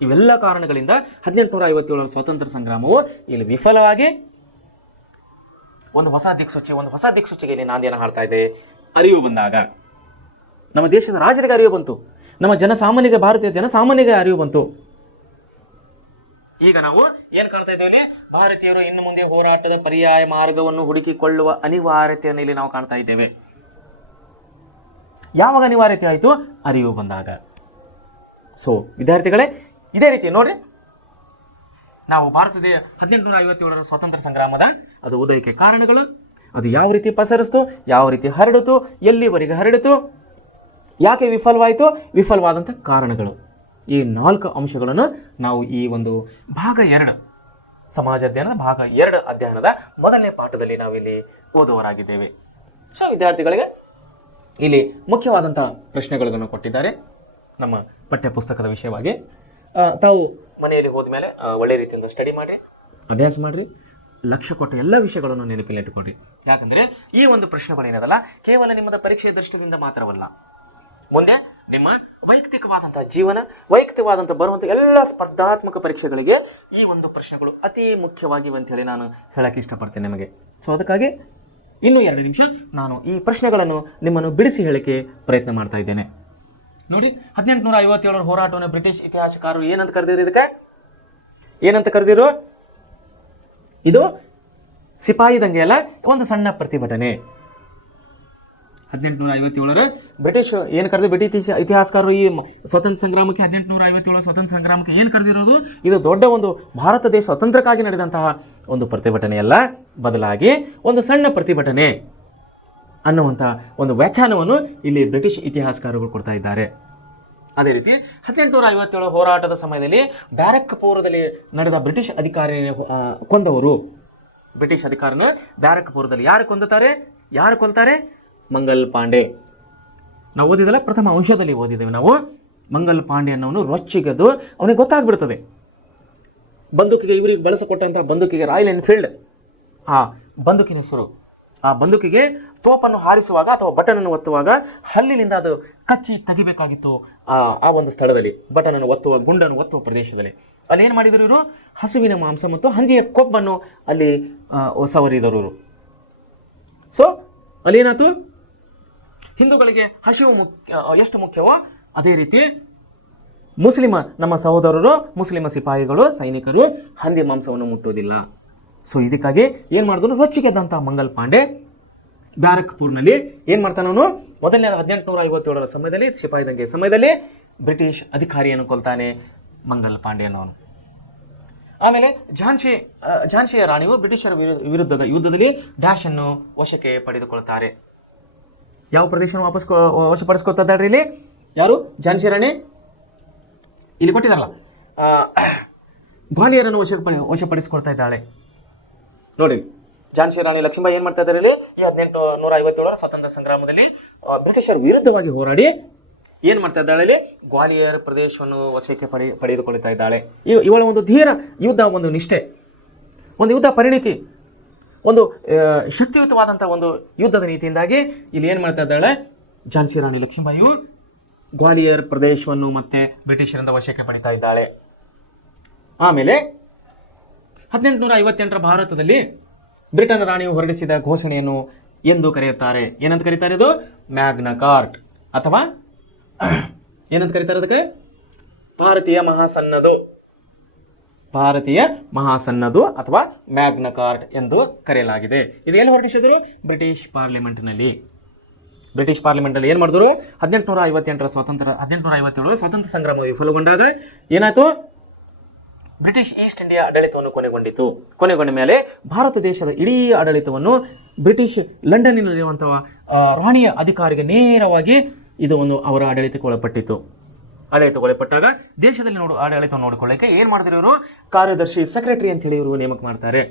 ಇವೆಲ್ಲ ಕಾರಣಗಳಿಂದ 1857 ಸ್ವಾತಂತ್ರ್ಯ ಸಂಗ್ರಾಮವು ಇಲ್ಲಿ ವಿಫಲವಾಗಿ ಒಂದು ಹೊಸ ದಿಕ್ಸೂಚಿಗೆ ಇಲ್ಲಿ ನಾಂದಿಯನ್ನು ಹಾಡ್ತಾ ಇದೆ. ಅರಿವು ಬಂದಾಗ ನಮ್ಮ ದೇಶದ ರಾಜರಿಗೆ ಅರಿವು ಬಂತು, ನಮ್ಮ ಜನಸಾಮಾನ್ಯರಿಗೆ, ಭಾರತೀಯ ಜನಸಾಮಾನ್ಯರಿಗೆ ಅರಿವು ಬಂತು. ಈಗ ನಾವು ಏನು ಕಾಣ್ತಾ ಇದ್ದೇವೆ? ಭಾರತೀಯರು ಇನ್ನು ಮುಂದೆ ಹೋರಾಟದ ಪರ್ಯಾಯ ಮಾರ್ಗವನ್ನು ಹುಡುಕಿಕೊಳ್ಳುವ ಅನಿವಾರ್ಯತೆಯನ್ನು ಇಲ್ಲಿ ನಾವು ಕಾಣ್ತಾ ಇದ್ದೇವೆ. ಯಾವಾಗ ಅನಿವಾರ್ಯತೆ ಆಯಿತು? ಅರಿವು ಬಂದಾಗ. ಸೊ ವಿದ್ಯಾರ್ಥಿಗಳೇ, ಇದೇ ರೀತಿ ನೋಡ್ರಿ, ನಾವು ಭಾರತದ 1857 ಸ್ವಾತಂತ್ರ್ಯ ಸಂಗ್ರಾಮದ ಅದು ಉದಯಕ್ಕೆ ಕಾರಣಗಳು, ಅದು ಯಾವ ರೀತಿ ಪಸರಿಸ್ತು, ಯಾವ ರೀತಿ ಹರಡಿತು, ಎಲ್ಲಿವರೆಗೆ ಹರಡಿತು, ಯಾಕೆ ವಿಫಲವಾಯಿತು, ವಿಫಲವಾದಂಥ ಕಾರಣಗಳು, ಈ 4 ಅಂಶಗಳನ್ನು ನಾವು ಈ ಒಂದು ಭಾಗ 2 ಸಮಾಜ ಅಧ್ಯಯನದ ಭಾಗ 2 ಅಧ್ಯಯನದ ಮೊದಲನೇ ಪಾಠದಲ್ಲಿ ನಾವಿಲ್ಲಿ ಓದುವರಾಗಿದ್ದೇವೆ. ಸೊ ವಿದ್ಯಾರ್ಥಿಗಳಿಗೆ ಇಲ್ಲಿ ಮುಖ್ಯವಾದಂಥ ಪ್ರಶ್ನೆಗಳನ್ನು ಕೊಟ್ಟಿದ್ದಾರೆ ನಮ್ಮ ಪಠ್ಯ ಪುಸ್ತಕದ ವಿಷಯವಾಗಿ. ತಾವು ಮನೆಯಲ್ಲಿ ಹೋದ ಮೇಲೆ ಒಳ್ಳೆ ರೀತಿಯಿಂದ ಸ್ಟಡಿ ಮಾಡಿರಿ, ಅಭ್ಯಾಸ ಮಾಡಿರಿ, ಲಕ್ಷ್ಯ ಕೊಟ್ಟ ಎಲ್ಲ ವಿಷಯಗಳನ್ನು ನೆನಪಿನಲ್ಲಿ ಇಟ್ಟುಕೊಂಡ್ರಿ. ಯಾಕಂದರೆ ಈ ಒಂದು ಪ್ರಶ್ನೆಗಳೇನದಲ್ಲ ಕೇವಲ ನಿಮ್ಮದ ಪರೀಕ್ಷೆಯ ದೃಷ್ಟಿಯಿಂದ ಮಾತ್ರವಲ್ಲ, ಮುಂದೆ ನಿಮ್ಮ ವೈಯಕ್ತಿಕವಾದಂತಹ ಜೀವನ, ವೈಯಕ್ತಿಕವಾದಂಥ ಬರುವಂಥ ಎಲ್ಲ ಸ್ಪರ್ಧಾತ್ಮಕ ಪರೀಕ್ಷೆಗಳಿಗೆ ಈ ಒಂದು ಪ್ರಶ್ನೆಗಳು ಅತಿ ಮುಖ್ಯವಾಗಿವೆ ಅಂತ ಹೇಳಿ ನಾನು ಹೇಳಕ್ಕೆ ಇಷ್ಟಪಡ್ತೇನೆ ನಿಮಗೆ. ಸೊ ಅದಕ್ಕಾಗಿ ಇನ್ನೂ 2 ನಿಮಿಷ ನಾನು ಈ ಪ್ರಶ್ನೆಗಳನ್ನು ನಿಮ್ಮನ್ನು ಬಿಡಿಸಿ ಹೇಳಕ್ಕೆ ಪ್ರಯತ್ನ ಮಾಡ್ತಾ ಇದ್ದೇನೆ. ನೋಡಿ, 1857 ಹೋರಾಟವನ್ನು ಬ್ರಿಟಿಷ್ ಇತಿಹಾಸಕಾರರು ಏನಂತ ಕರೆದಿರು? ಇದಕ್ಕೆ ಏನಂತ ಕರೆದಿರು? ಇದು ಸಿಪಾಯಿ ದಂಗೆ ಅಲ್ಲ, ಒಂದು ಸಣ್ಣ ಪ್ರತಿಭಟನೆ. 1857 ಬ್ರಿಟಿಷ್ ಏನು ಕರೆದು, ಬ್ರಿಟಿಷ್ ಇತಿಹಾಸಕಾರರು ಈ ಸ್ವಾತಂತ್ರ್ಯ ಸಂಗ್ರಾಮಕ್ಕೆ 1857 ಸ್ವಾತಂತ್ರ್ಯ ಸಂಗ್ರಾಮಕ್ಕೆ ಏನು ಕರೆದಿರೋದು? ಇದು ದೊಡ್ಡ ಒಂದು ಭಾರತ ದೇಶ ಸ್ವತಂತ್ರಕ್ಕಾಗಿ ನಡೆದಂತಹ ಒಂದು ಪ್ರತಿಭಟನೆಯಲ್ಲ, ಬದಲಾಗಿ ಒಂದು ಸಣ್ಣ ಪ್ರತಿಭಟನೆ ಅನ್ನುವಂಥ ಒಂದು ವ್ಯಾಖ್ಯಾನವನ್ನು ಇಲ್ಲಿ ಬ್ರಿಟಿಷ್ ಇತಿಹಾಸಕಾರರು ಕೊಡ್ತಾ ಇದ್ದಾರೆ. ಅದೇ ರೀತಿ 1857 ಹೋರಾಟದ ಸಮಯದಲ್ಲಿ ಬ್ಯಾರಕ್ಪುರದಲ್ಲಿ ನಡೆದ ಬ್ರಿಟಿಷ್ ಅಧಿಕಾರಿ ಕೊಂದವರು, ಬ್ರಿಟಿಷ್ ಅಧಿಕಾರಿನ ಬ್ಯಾರಕ್ಪುರದಲ್ಲಿ ಯಾರು ಕೊಲ್ತಾರೆ? ಮಂಗಲ್ ಪಾಂಡೆ. ನಾವು ಓದಿದಲ್ಲ, ಪ್ರಥಮ ಅಂಶದಲ್ಲಿ ಓದಿದ್ದೇವೆ ನಾವು. ಮಂಗಲ್ ಪಾಂಡೆ ಅನ್ನೋನು ರೊಚ್ಚಿಗೆದ್ದು ಅವನಿಗೆ ಗೊತ್ತಾಗ್ಬಿಡ್ತದೆ, ಬಂದೂಕಿಗೆ ಇವರಿಗೆ ಬಳಸಿಕೊಟ್ಟಂತಹ ಬಂದೂಕಿಗೆ ರಾಯಲ್ ಎನ್ಫೀಲ್ಡ್ ಆ ಬಂದೂಕಿನ ಹೆಸರು. ಆ ಬಂದೂಕಿಗೆ ತೋಪನ್ನು ಹಾರಿಸುವಾಗ ಅಥವಾ ಬಟನನ್ನು ಒತ್ತುವಾಗ ಹಲ್ಲಿನಿಂದ ಅದು ಕಚ್ಚಿ ತೆಗಿಬೇಕಾಗಿತ್ತು. ಆ ಒಂದು ಸ್ಥಳದಲ್ಲಿ ಬಟನನ್ನು ಒತ್ತುವ, ಗುಂಡನ್ನು ಒತ್ತುವ ಪ್ರದೇಶದಲ್ಲಿ ಅಲ್ಲಿ ಏನು ಮಾಡಿದರು ಇವರು? ಹಸುವಿನ ಮಾಂಸ ಮತ್ತು ಹಂದಿಯ ಕೊಬ್ಬನ್ನು ಅಲ್ಲಿ ಸವರಿದರು ಇವರು. ಸೊ ಅಲ್ಲೇನಾಯ್ತು? ಹಿಂದೂಗಳಿಗೆ ಹಸಿವು ಎಷ್ಟು ಮುಖ್ಯವೋ ಅದೇ ರೀತಿ ನಮ್ಮ ಸಹೋದರರು, ಮುಸ್ಲಿಮ ಸಿಪಾಯಿಗಳು, ಸೈನಿಕರು ಹಂದಿ ಮಾಂಸವನ್ನು ಮುಟ್ಟೋದಿಲ್ಲ. ಸೊ ಇದಕ್ಕಾಗಿ ಏನು ಮಾಡಿದ್ರು? ರೊಚ್ಚಿಗೆದ್ದಂಥ ಮಂಗಲ್ ಪಾಂಡೆ ಬ್ಯಾರಕ್ಪುರ್ನಲ್ಲಿ ಏನು ಮಾಡ್ತಾನೆ ಅವನು? ಮೊದಲನೇ 1857 ಸಮಯದಲ್ಲಿ, ಸಿಪಾಯಿ ದಂಗೆ ಸಮಯದಲ್ಲಿ ಬ್ರಿಟಿಷ್ ಅಧಿಕಾರಿಯನ್ನು ಕೊಲ್ತಾನೆ ಮಂಗಲ್ ಪಾಂಡೆ ಅನ್ನೋನು. ಆಮೇಲೆ ಝಾನ್ಸಿಯ ರಾಣಿಯು ಬ್ರಿಟಿಷರ ವಿರುದ್ಧದ ಯುದ್ಧದಲ್ಲಿ ಡ್ಯಾಶ್ ಅನ್ನು ವಶಕ್ಕೆ ಪಡೆದುಕೊಳ್ತಾರೆ. ಯಾವ ಪ್ರದೇಶವನ್ನು ವಶಪಡಿಸ್ಕೊಳ್ತಾ ಇದ್ದಾಳ್ರಿ ಇಲ್ಲಿ? ಯಾರು? ಝಾನ್ಸಿ ರಾಣಿ. ಇಲ್ಲಿ ಕೊಟ್ಟಿದಾರಲ್ಲ, ಗ್ವಾಲಿಯರನ್ನು ವಶಪಡಿಸಿಕೊಳ್ತಾ ಇದ್ದಾಳೆ ನೋಡಿ. ಝಾನ್ಸಿ ರಾಣಿ ಲಕ್ಷ್ಮೀಬಾಯಿ ಏನು ಮಾಡ್ತಾ ಇದ್ದಾರೆ ಇಲ್ಲಿ? ಈ 1857 ಸ್ವಾತಂತ್ರ್ಯ ಸಂಗ್ರಾಮದಲ್ಲಿ ಬ್ರಿಟಿಷರ ವಿರುದ್ಧವಾಗಿ ಹೋರಾಡಿ ಏನು ಮಾಡ್ತಾ ಇದ್ದಾಳೆ ಇಲ್ಲಿ? ಗ್ವಾಲಿಯರ್ ಪ್ರದೇಶವನ್ನು ವಶಕ್ಕೆ ಪಡೆದುಕೊಳ್ತಾ ಇದ್ದಾಳೆ. ಇವಳ ಒಂದು ಧೀರ ಯುದ್ಧ, ಒಂದು ನಿಷ್ಠೆ, ಒಂದು ಯುದ್ಧ ಪರಿಣಿತಿ, ಒಂದು ಶಕ್ತಿಯುತವಾದಂಥ ಒಂದು ಯುದ್ಧದ ನೀತಿಯಿಂದಾಗಿ ಇಲ್ಲಿ ಏನು ಮಾಡ್ತಾ ಇದ್ದಾಳೆ? ಝಾನ್ಸಿ ರಾಣಿ ಲಕ್ಷ್ಮೀಬಾಯಿಯು ಗ್ವಾಲಿಯರ್ ಪ್ರದೇಶವನ್ನು ಮತ್ತೆ ಬ್ರಿಟಿಷರಿಂದ ವಶಕ್ಕೆ ಪಡಿತಾ ಇದ್ದಾಳೆ. ಆಮೇಲೆ 1858 ಭಾರತದಲ್ಲಿ ಬ್ರಿಟನ್ ರಾಣಿಯು ಹೊರಡಿಸಿದ ಘೋಷಣೆಯನ್ನು ಎಂದು ಕರೆಯುತ್ತಾರೆ. ಏನಂತ ಕರೀತಾರೆ? ಇದು ಮ್ಯಾಗ್ನಾ ಕಾರ್ಟ್, ಅಥವಾ ಏನಂತ ಕರೀತಾರೆ ಅದಕ್ಕೆ? ಭಾರತೀಯ ಮಹಾಸನ್ನದು ಅಥವಾ ಮ್ಯಾಗ್ನಾ ಕಾರ್ಟ್ ಎಂದು ಕರೆಯಲಾಗಿದೆ. ಇದು ಎಲ್ಲಿ ಹೊರಡಿಸಿದ್ರು? ಬ್ರಿಟಿಷ್ ಪಾರ್ಲಿಮೆಂಟ್ನಲ್ಲಿ. ಬ್ರಿಟಿಷ್ ಪಾರ್ಲಿಮೆಂಟಲ್ಲಿ ಏನು ಮಾಡಿದ್ರು, 1857 ಸ್ವಾತಂತ್ರ್ಯ ಸಂಗ್ರಾಮ ವಿಫಲಗೊಂಡಾಗ ಏನಾಯ್ತು, ಬ್ರಿಟಿಷ್ ಈಸ್ಟ್ ಇಂಡಿಯಾ ಆಡಳಿತವನ್ನು ಕೊನೆಗೊಂಡಿತು. ಕೊನೆಗೊಂಡ ಮೇಲೆ ಭಾರತ ದೇಶದ ಇಡೀ ಆಡಳಿತವನ್ನು ಬ್ರಿಟಿಷ್ ಲಂಡನ್ನಿನಲ್ಲಿರುವಂತಹ ರಾಣಿಯ ಅಧಿಕಾರಿಗೆ ನೇರವಾಗಿ ಇದು ಒಂದು ಅವರ ಆಡಳಿತಕ್ಕೆ ಒಳಪಟ್ಟಿತ್ತು. ಆಡಳಿತಗೊಳಪಟ್ಟಾಗ ದೇಶದಲ್ಲಿ ಆಡಳಿತ ನೋಡಿಕೊಳ್ಳಕ್ಕೆ ಏನು ಮಾಡಿದ್ರು ಇವರು, ಕಾರ್ಯದರ್ಶಿ ಸೆಕ್ರೆಟರಿ ಅಂತ ಹೇಳಿ ಇವರು ನೇಮಕ ಮಾಡ್ತಾರೆ.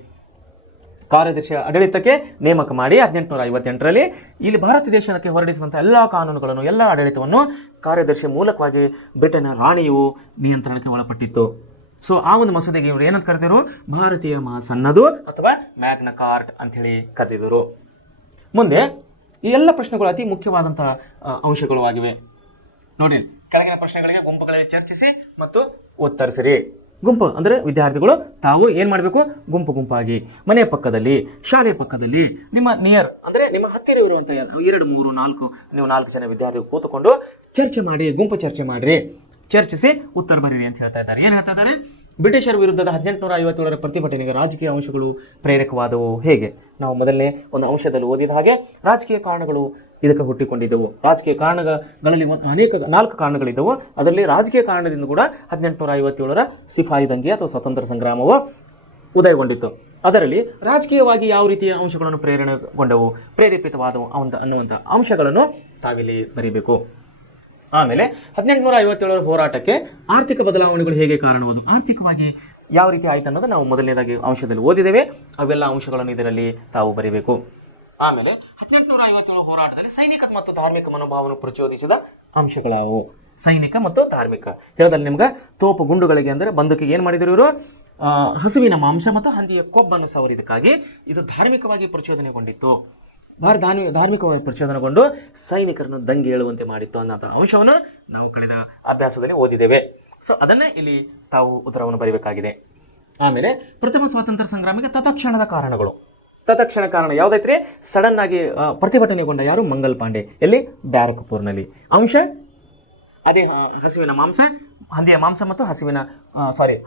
ಕಾರ್ಯದರ್ಶಿ ಆಡಳಿತಕ್ಕೆ ನೇಮಕ ಮಾಡಿ 1858ರಲ್ಲಿ ಇಲ್ಲಿ ಭಾರತ ದೇಶಕ್ಕೆ ಹೊರಡಿಸುವಂತಹ ಎಲ್ಲ ಕಾನೂನುಗಳನ್ನು, ಎಲ್ಲ ಆಡಳಿತವನ್ನು ಕಾರ್ಯದರ್ಶಿ ಮೂಲಕವಾಗಿ ಬ್ರಿಟನ್ನ ರಾಣಿಯು ನಿಯಂತ್ರಣಕ್ಕೆ ಒಳಪಟ್ಟಿತ್ತು. ಸೊ ಆ ಒಂದು ಮಸೂದೆಗೆ ಇವರು ಏನಂತ ಕರೆದಿರು, ಭಾರತೀಯ ಮಹಾಸನ್ನದು ಅಥವಾ ಮ್ಯಾಗ್ನಾ ಕಾರ್ಟ್ ಅಂತ ಹೇಳಿ ಕರೆದಿದ್ದರು. ಮುಂದೆ ಈ ಎಲ್ಲ ಪ್ರಶ್ನೆಗಳು ಅತಿ ಮುಖ್ಯವಾದಂತಹ ಅಂಶಗಳು ಆಗಿವೆ. ನೋಡಿ, ಕೆಳಗಿನ ಪ್ರಶ್ನೆಗಳಿಗೆ ಗುಂಪುಗಳಲ್ಲಿ ಚರ್ಚಿಸಿ ಮತ್ತು ಉತ್ತರಿಸಿರಿ. ಗುಂಪು ಅಂದರೆ ವಿದ್ಯಾರ್ಥಿಗಳು ತಾವು ಏನು ಮಾಡಬೇಕು, ಗುಂಪು ಗುಂಪಾಗಿ ಮನೆಯ ಪಕ್ಕದಲ್ಲಿ, ಶಾಲೆಯ ಪಕ್ಕದಲ್ಲಿ, ನಿಮ್ಮ ನಿಯರ್ ಅಂದರೆ ನಿಮ್ಮ ಹತ್ತಿರ ಇರುವಂತಹ 2, 3, 4 ನೀವು 4 ಜನ ವಿದ್ಯಾರ್ಥಿಗಳು ಕೂತುಕೊಂಡು ಚರ್ಚೆ ಮಾಡಿ, ಗುಂಪು ಚರ್ಚೆ ಮಾಡಿರಿ, ಚರ್ಚಿಸಿ ಉತ್ತರ ಬರೀರಿ ಅಂತ ಹೇಳ್ತಾ ಇದ್ದಾರೆ. ಏನು ಹೇಳ್ತಾ ಇದ್ದಾರೆ, ಬ್ರಿಟಿಷರ ವಿರುದ್ಧದ 1857ರ ಪ್ರತಿಭಟನೆಗೆ ರಾಜಕೀಯ ಅಂಶಗಳು ಪ್ರೇರಕವಾದವು. ಹೇಗೆ ನಾವು ಮೊದಲನೇ ಒಂದು ಅಂಶದಲ್ಲಿ ಓದಿದ ಹಾಗೆ ರಾಜಕೀಯ ಕಾರಣಗಳು ಇದಕ್ಕೆ ಹುಟ್ಟಿಕೊಂಡಿದ್ದವು. ರಾಜಕೀಯ ಕಾರಣಗಳಲ್ಲಿ 4 ಕಾರಣಗಳಿದ್ದವು. ಅದರಲ್ಲಿ ರಾಜಕೀಯ ಕಾರಣದಿಂದ ಕೂಡ 1857ರ ಸಿಪಾಯಿ ದಂಗೆ ಅಥವಾ ಸ್ವಾತಂತ್ರ್ಯ ಸಂಗ್ರಾಮವು ಉದಯಗೊಂಡಿತ್ತು. ಅದರಲ್ಲಿ ರಾಜಕೀಯವಾಗಿ ಯಾವ ರೀತಿಯ ಅಂಶಗಳನ್ನು ಪ್ರೇರಣೆಗೊಂಡವು, ಪ್ರೇರೇಪಿತವಾದವು ಅನ್ನುವಂಥ ಅಂಶಗಳನ್ನು ತಾವಿಲ್ಲಿ ಬರೀಬೇಕು. ಆಮೇಲೆ 1857ರ ಹೋರಾಟಕ್ಕೆ ಆರ್ಥಿಕ ಬದಲಾವಣೆಗಳು ಹೇಗೆ ಕಾರಣವಾದವು, ಆರ್ಥಿಕವಾಗಿ ಯಾವ ರೀತಿ ಆಯ್ತು ಅನ್ನೋದು ನಾವು ಮೊದಲನೇದಾಗಿ ಅಂಶದಲ್ಲಿ ಓದಿದ್ದೇವೆ. ಅವೆಲ್ಲ ಅಂಶಗಳನ್ನು ಇದರಲ್ಲಿ ತಾವು ಬರೀಬೇಕು. ಆಮೇಲೆ 1857 ಹೋರಾಟದಲ್ಲಿ ಸೈನಿಕ ಮತ್ತು ಧಾರ್ಮಿಕ ಮನೋಭಾವವನ್ನು ಪ್ರಚೋದಿಸಿದ ಅಂಶಗಳಾವು. ಸೈನಿಕ ಮತ್ತು ಧಾರ್ಮಿಕ ಹೇಳಿದಲ್ಲಿ ನಿಮ್ಗೆ ತೋಪು ಗುಂಡುಗಳಿಗೆ ಅಂದರೆ ಬಂದೂಕಿಗೆ ಏನು ಮಾಡಿದ್ರು ಇವರು, ಹಸುವಿನ ಮಾಂಸ ಮತ್ತು ಹಂದಿಯ ಕೊಬ್ಬನ್ನು ಸವರಿದಕ್ಕಾಗಿ ಇದು ಧಾರ್ಮಿಕವಾಗಿ ಪ್ರಚೋದನೆಗೊಂಡಿತ್ತು. ಧಾರ್ಮಿಕವಾಗಿ ಪ್ರಚೋದನೆಗೊಂಡು ಸೈನಿಕರನ್ನು ದಂಗೆ ಏಳುವಂತೆ ಮಾಡಿತ್ತು ಅನ್ನೋ ಅಂಶವನ್ನು ನಾವು ಕಳೆದ ಅಭ್ಯಾಸದಲ್ಲಿ ಓದಿದ್ದೇವೆ. ಸೊ ಅದನ್ನೇ ಇಲ್ಲಿ ತಾವು ಉತ್ತರವನ್ನು ಬರೀಬೇಕಾಗಿದೆ. ಆಮೇಲೆ ಪ್ರಥಮ ಸ್ವಾತಂತ್ರ್ಯ ಸಂಗ್ರಾಮಕ್ಕೆ ತತ್ಕ್ಷಣದ ಕಾರಣಗಳು. ತತ್ಕ್ಷಣ ಕಾರಣ ಯಾವುದೈತ್ರಿ, ಸಡನ್ ಆಗಿ ಪ್ರತಿಭಟನೆಗೊಂಡ ಯಾರು, ಮಂಗಲ್ ಪಾಂಡೆ. ಎಲ್ಲಿ, ಬ್ಯಾರಕ್ಪುರ್ನಲ್ಲಿ. ಅಂಶ ಅದೇ ಹಸುವಿನ ಮಾಂಸ, ಹಂದಿಯ ಮಾಂಸ ಮತ್ತು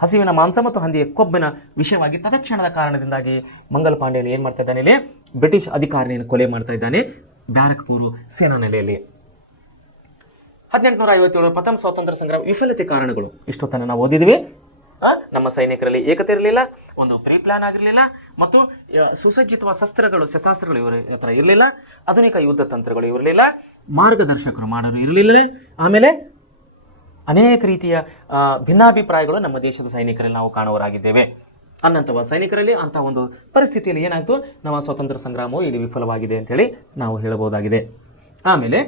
ಹಸುವಿನ ಮಾಂಸ ಮತ್ತು ಹಂದಿಯ ಕೊಬ್ಬಿನ ವಿಷಯವಾಗಿ ತತ್ಕ್ಷಣದ ಕಾರಣದಿಂದಾಗಿ ಮಂಗಲ್ ಪಾಂಡೆಯನ್ನು ಏನು ಮಾಡ್ತಾ ಇದ್ದಾನೆ, ಇಲ್ಲಿ ಬ್ರಿಟಿಷ್ ಅಧಿಕಾರಿಯನ್ನು ಕೊಲೆ ಮಾಡ್ತಾ ಇದ್ದಾನೆ ಬ್ಯಾರಕ್ಪುರ್ ಸೇನಾ ನೆಲೆಯಲ್ಲಿ. 1857 ಪ್ರಥಮ ಸ್ವಾತಂತ್ರ್ಯ ಸಂಗ್ರಾಮ ವಿಫಲತೆ ಕಾರಣಗಳು ಇಷ್ಟೊತ್ತನ್ನು ನಾವು ಓದಿದ್ವಿ. ನಮ್ಮ ಸೈನಿಕರಲ್ಲಿ ಏಕತೆ ಇರಲಿಲ್ಲ, ಒಂದು ಪ್ರೀ ಪ್ಲಾನ್ ಆಗಿರಲಿಲ್ಲ, ಮತ್ತು ಸುಸಜ್ಜಿತ ಶಸ್ತ್ರಾಸ್ತ್ರಗಳು ಇವರ ಹತ್ರ ಇರಲಿಲ್ಲ, ಆಧುನಿಕ ಯುದ್ಧ ತಂತ್ರಗಳು ಇರಲಿಲ್ಲ, ಮಾರ್ಗದರ್ಶಕರು ಮಾಡೋರು ಇರಲಿಲ್ಲ. ಆಮೇಲೆ ಅನೇಕ ರೀತಿಯ ಭಿನ್ನಾಭಿಪ್ರಾಯಗಳು ನಮ್ಮ ದೇಶದ ಸೈನಿಕರಲ್ಲಿ ನಾವು ಕಾಣುವರಾಗಿದ್ದೇವೆ. ಅನ್ನಂತಹ ಸೈನಿಕರಲ್ಲಿ ಅಂತಹ ಒಂದು ಪರಿಸ್ಥಿತಿಯಲ್ಲಿ ಏನಾಯಿತು, ನಮ್ಮ ಸ್ವಾತಂತ್ರ್ಯ ಸಂಗ್ರಾಮವು ಇಲ್ಲಿ ವಿಫಲವಾಗಿದೆ ಅಂತೇಳಿ ನಾವು ಹೇಳಬಹುದಾಗಿದೆ. ಆಮೇಲೆ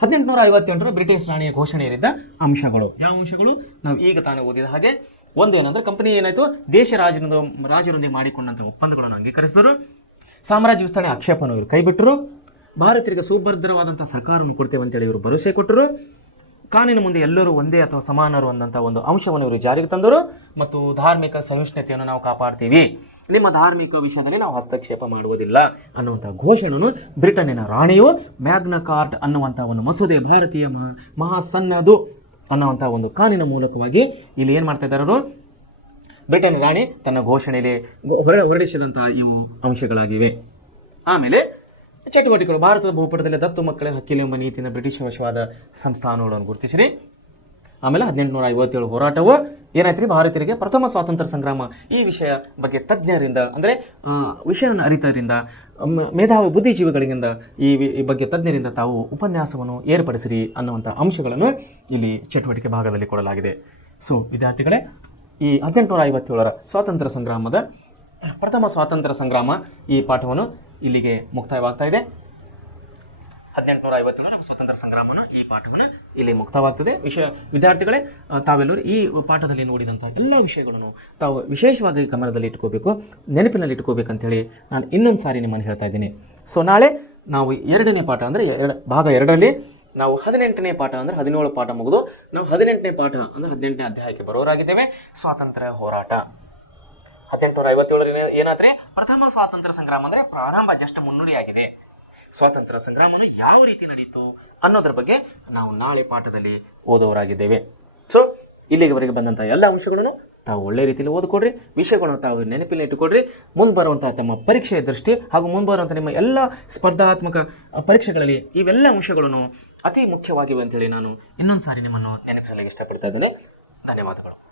1858 ಬ್ರಿಟಿಷ್ ರಾಣಿಯ ಘೋಷಣೆ ಇರಿದ್ದ ಅಂಶಗಳು. ಯಾವ ಅಂಶಗಳು, ನಾವು ಈಗ ತಾನೇ ಓದಿದ ಹಾಗೆ ಒಂದೇನಂದ್ರೆ ಕಂಪನಿ ಏನಾಯಿತು, ರಾಜರೊಂದಿಗೆ ಮಾಡಿಕೊಂಡಂಥ ಒಪ್ಪಂದಗಳನ್ನು ಅಂಗೀಕರಿಸಿದರು. ಸಾಮ್ರಾಜ್ಯ ವಿಸ್ತರಣೆ ಆಕ್ಷೇಪವನ್ನು ಇವರು ಕೈಬಿಟ್ಟರು. ಭಾರತೀಯರಿಗೆ ಸುಭದ್ರವಾದಂಥ ಸರ್ಕಾರವನ್ನು ಕೊಡ್ತೇವೆ ಅಂತೇಳಿ ಇವರು ಭರವಸೆ ಕೊಟ್ಟರು. ಕಾನೂನಿನ ಮುಂದೆ ಎಲ್ಲರೂ ಒಂದೇ ಅಥವಾ ಸಮಾನರು ಅನ್ನಂಥ ಒಂದು ಅಂಶವನ್ನು ಇವರು ಜಾರಿಗೆ ತಂದರು. ಮತ್ತು ಧಾರ್ಮಿಕ ಸಹಿಷ್ಣುತೆಯನ್ನು ನಾವು ಕಾಪಾಡ್ತೀವಿ, ನಿಮ್ಮ ಧಾರ್ಮಿಕ ವಿಷಯದಲ್ಲಿ ನಾವು ಹಸ್ತಕ್ಷೇಪ ಮಾಡುವುದಿಲ್ಲ ಅನ್ನುವಂಥ ಘೋಷಣೆಯನ್ನು ಬ್ರಿಟನ್ನಿನ ರಾಣಿಯು ಮ್ಯಾಗ್ನಾ ಕಾರ್ಟ್ ಅನ್ನುವಂಥ ಒಂದು ಮಸೂದೆ, ಭಾರತೀಯ ಮಹಾಸನ್ನದು ಅನ್ನುವಂಥ ಒಂದು ಕಾನೂನಿನ ಮೂಲಕವಾಗಿ ಇಲ್ಲಿ ಏನು ಮಾಡ್ತಾ ಇದ್ದಾರೆ, ಬ್ರಿಟನ್ ರಾಣಿ ತನ್ನ ಘೋಷಣೆಯಲ್ಲಿ ಹೊರಡಿಸಿದಂತಹ ಇವು ಅಂಶಗಳಾಗಿವೆ. ಆಮೇಲೆ ಚಟುವಟಿಕೆಗಳು. ಭಾರತದ ಭೂಪಟದಲ್ಲಿ ದತ್ತು ಮಕ್ಕಳ ಹಕ್ಕಿಲ್ಲ ಎಂಬ ನೀತಿಯಿಂದ ಬ್ರಿಟಿಷ್ ವಶವಾದ ಸಂಸ್ಥಾನಗಳನ್ನು ಗುರುತಿಸಿರಿ. ಆಮೇಲೆ 1857 ಹೋರಾಟವು ಏನಾಯ್ತು, ಭಾರತೀಯರಿಗೆ ಪ್ರಥಮ ಸ್ವಾತಂತ್ರ್ಯ ಸಂಗ್ರಾಮ ಈ ವಿಷಯ ಬಗ್ಗೆ ತಜ್ಞರಿಂದ ಅಂದರೆ ವಿಷಯವನ್ನು ಅರಿತರಿಂದ, ಮೇಧಾವಿ ಬುದ್ಧಿಜೀವಿಗಳಿಂದ ಈ ಬಗ್ಗೆ ತಜ್ಞರಿಂದ ತಾವು ಉಪನ್ಯಾಸವನ್ನು ಏರ್ಪಡಿಸಿರಿ ಅನ್ನುವಂಥ ಅಂಶಗಳನ್ನು ಇಲ್ಲಿ ಚಟುವಟಿಕೆ ಭಾಗದಲ್ಲಿ ಕೊಡಲಾಗಿದೆ. ಸೊ ವಿದ್ಯಾರ್ಥಿಗಳೇ, ಈ 1857 ಸ್ವಾತಂತ್ರ್ಯ ಸಂಗ್ರಾಮದ ಪ್ರಥಮ ಸ್ವಾತಂತ್ರ್ಯ ಸಂಗ್ರಾಮ ಈ ಪಾಠವನ್ನು ಇಲ್ಲಿಗೆ ಮುಕ್ತಾಯವಾಗ್ತಾ ಇದೆ. 1857 ಸ್ವಾತಂತ್ರ್ಯ ಸಂಗ್ರಾಮವನ್ನು ಈ ಪಾಠವನ್ನು ಇಲ್ಲಿ ಮುಕ್ತವಾಗ್ತದೆ. ವಿದ್ಯಾರ್ಥಿಗಳೇ, ತಾವೆಲ್ಲರೂ ಈ ಪಾಠದಲ್ಲಿ ನೋಡಿದಂಥ ಎಲ್ಲ ವಿಷಯಗಳನ್ನು ತಾವು ವಿಶೇಷವಾಗಿ ಗಮನದಲ್ಲಿ ಇಟ್ಕೋಬೇಕು, ನೆನಪಿನಲ್ಲಿ ಇಟ್ಕೋಬೇಕಂತೇಳಿ ನಾನು ಇನ್ನೊಂದು ಸಾರಿ ನಿಮ್ಮನ್ನು ಹೇಳ್ತಾ ಇದ್ದೀನಿ. ಸೊ ನಾಳೆ ನಾವು 2ನೇ ಪಾಠ ಅಂದರೆ ಭಾಗ 2ರಲ್ಲಿ ನಾವು 18ನೇ ಪಾಠ ಅಂದರೆ 17 ಪಾಠ ಮುಗಿದು ನಾವು 18ನೇ ಪಾಠ ಅಂದರೆ 18ನೇ ಅಧ್ಯಾಯಕ್ಕೆ ಬರೋರಾಗಿದ್ದೇವೆ. ಸ್ವಾತಂತ್ರ್ಯ ಹೋರಾಟ 1857 ಏನಾದ್ರೆ ಪ್ರಥಮ ಸ್ವಾತಂತ್ರ್ಯ ಸಂಗ್ರಾಮ ಅಂದರೆ ಪ್ರಾರಂಭ, ಜಸ್ಟ್ ಮುನ್ನುಡಿಯಾಗಿದೆ. ಸ್ವಾತಂತ್ರ್ಯ ಸಂಗ್ರಾಮವನ್ನು ಯಾವ ರೀತಿ ನಡೀತು ಅನ್ನೋದ್ರ ಬಗ್ಗೆ ನಾವು ನಾಳೆ ಪಾಠದಲ್ಲಿ ಓದೋರಾಗಿದ್ದೇವೆ. ಸೊ ಇಲ್ಲಿವರೆಗೆ ಬಂದಂಥ ಎಲ್ಲ ಅಂಶಗಳನ್ನು ತಾವು ಒಳ್ಳೆ ರೀತಿಯಲ್ಲಿ ಓದ್ಕೊಡ್ರಿ, ವಿಷಯಗಳನ್ನು ತಾವು ನೆನಪಿನಲ್ಲಿ ಇಟ್ಟುಕೊಡ್ರಿ. ಮುಂದೆ ಬರುವಂತಹ ತಮ್ಮ ಪರೀಕ್ಷೆಯ ದೃಷ್ಟಿ ಹಾಗೂ ಮುಂದೆ ಬರುವಂಥ ನಿಮ್ಮ ಎಲ್ಲ ಸ್ಪರ್ಧಾತ್ಮಕ ಪರೀಕ್ಷೆಗಳಲ್ಲಿ ಇವೆಲ್ಲ ಅಂಶಗಳನ್ನು ಅತಿ ಮುಖ್ಯವಾಗಿವೆ ಅಂತೇಳಿ ನಾನು ಇನ್ನೊಂದು ಸಾರಿ ನಿಮ್ಮನ್ನು ನೆನಪಿಸಲಿಕ್ಕೆ ಇಷ್ಟಪಡ್ತಾ ಇದ್ದೇನೆ. ಧನ್ಯವಾದಗಳು.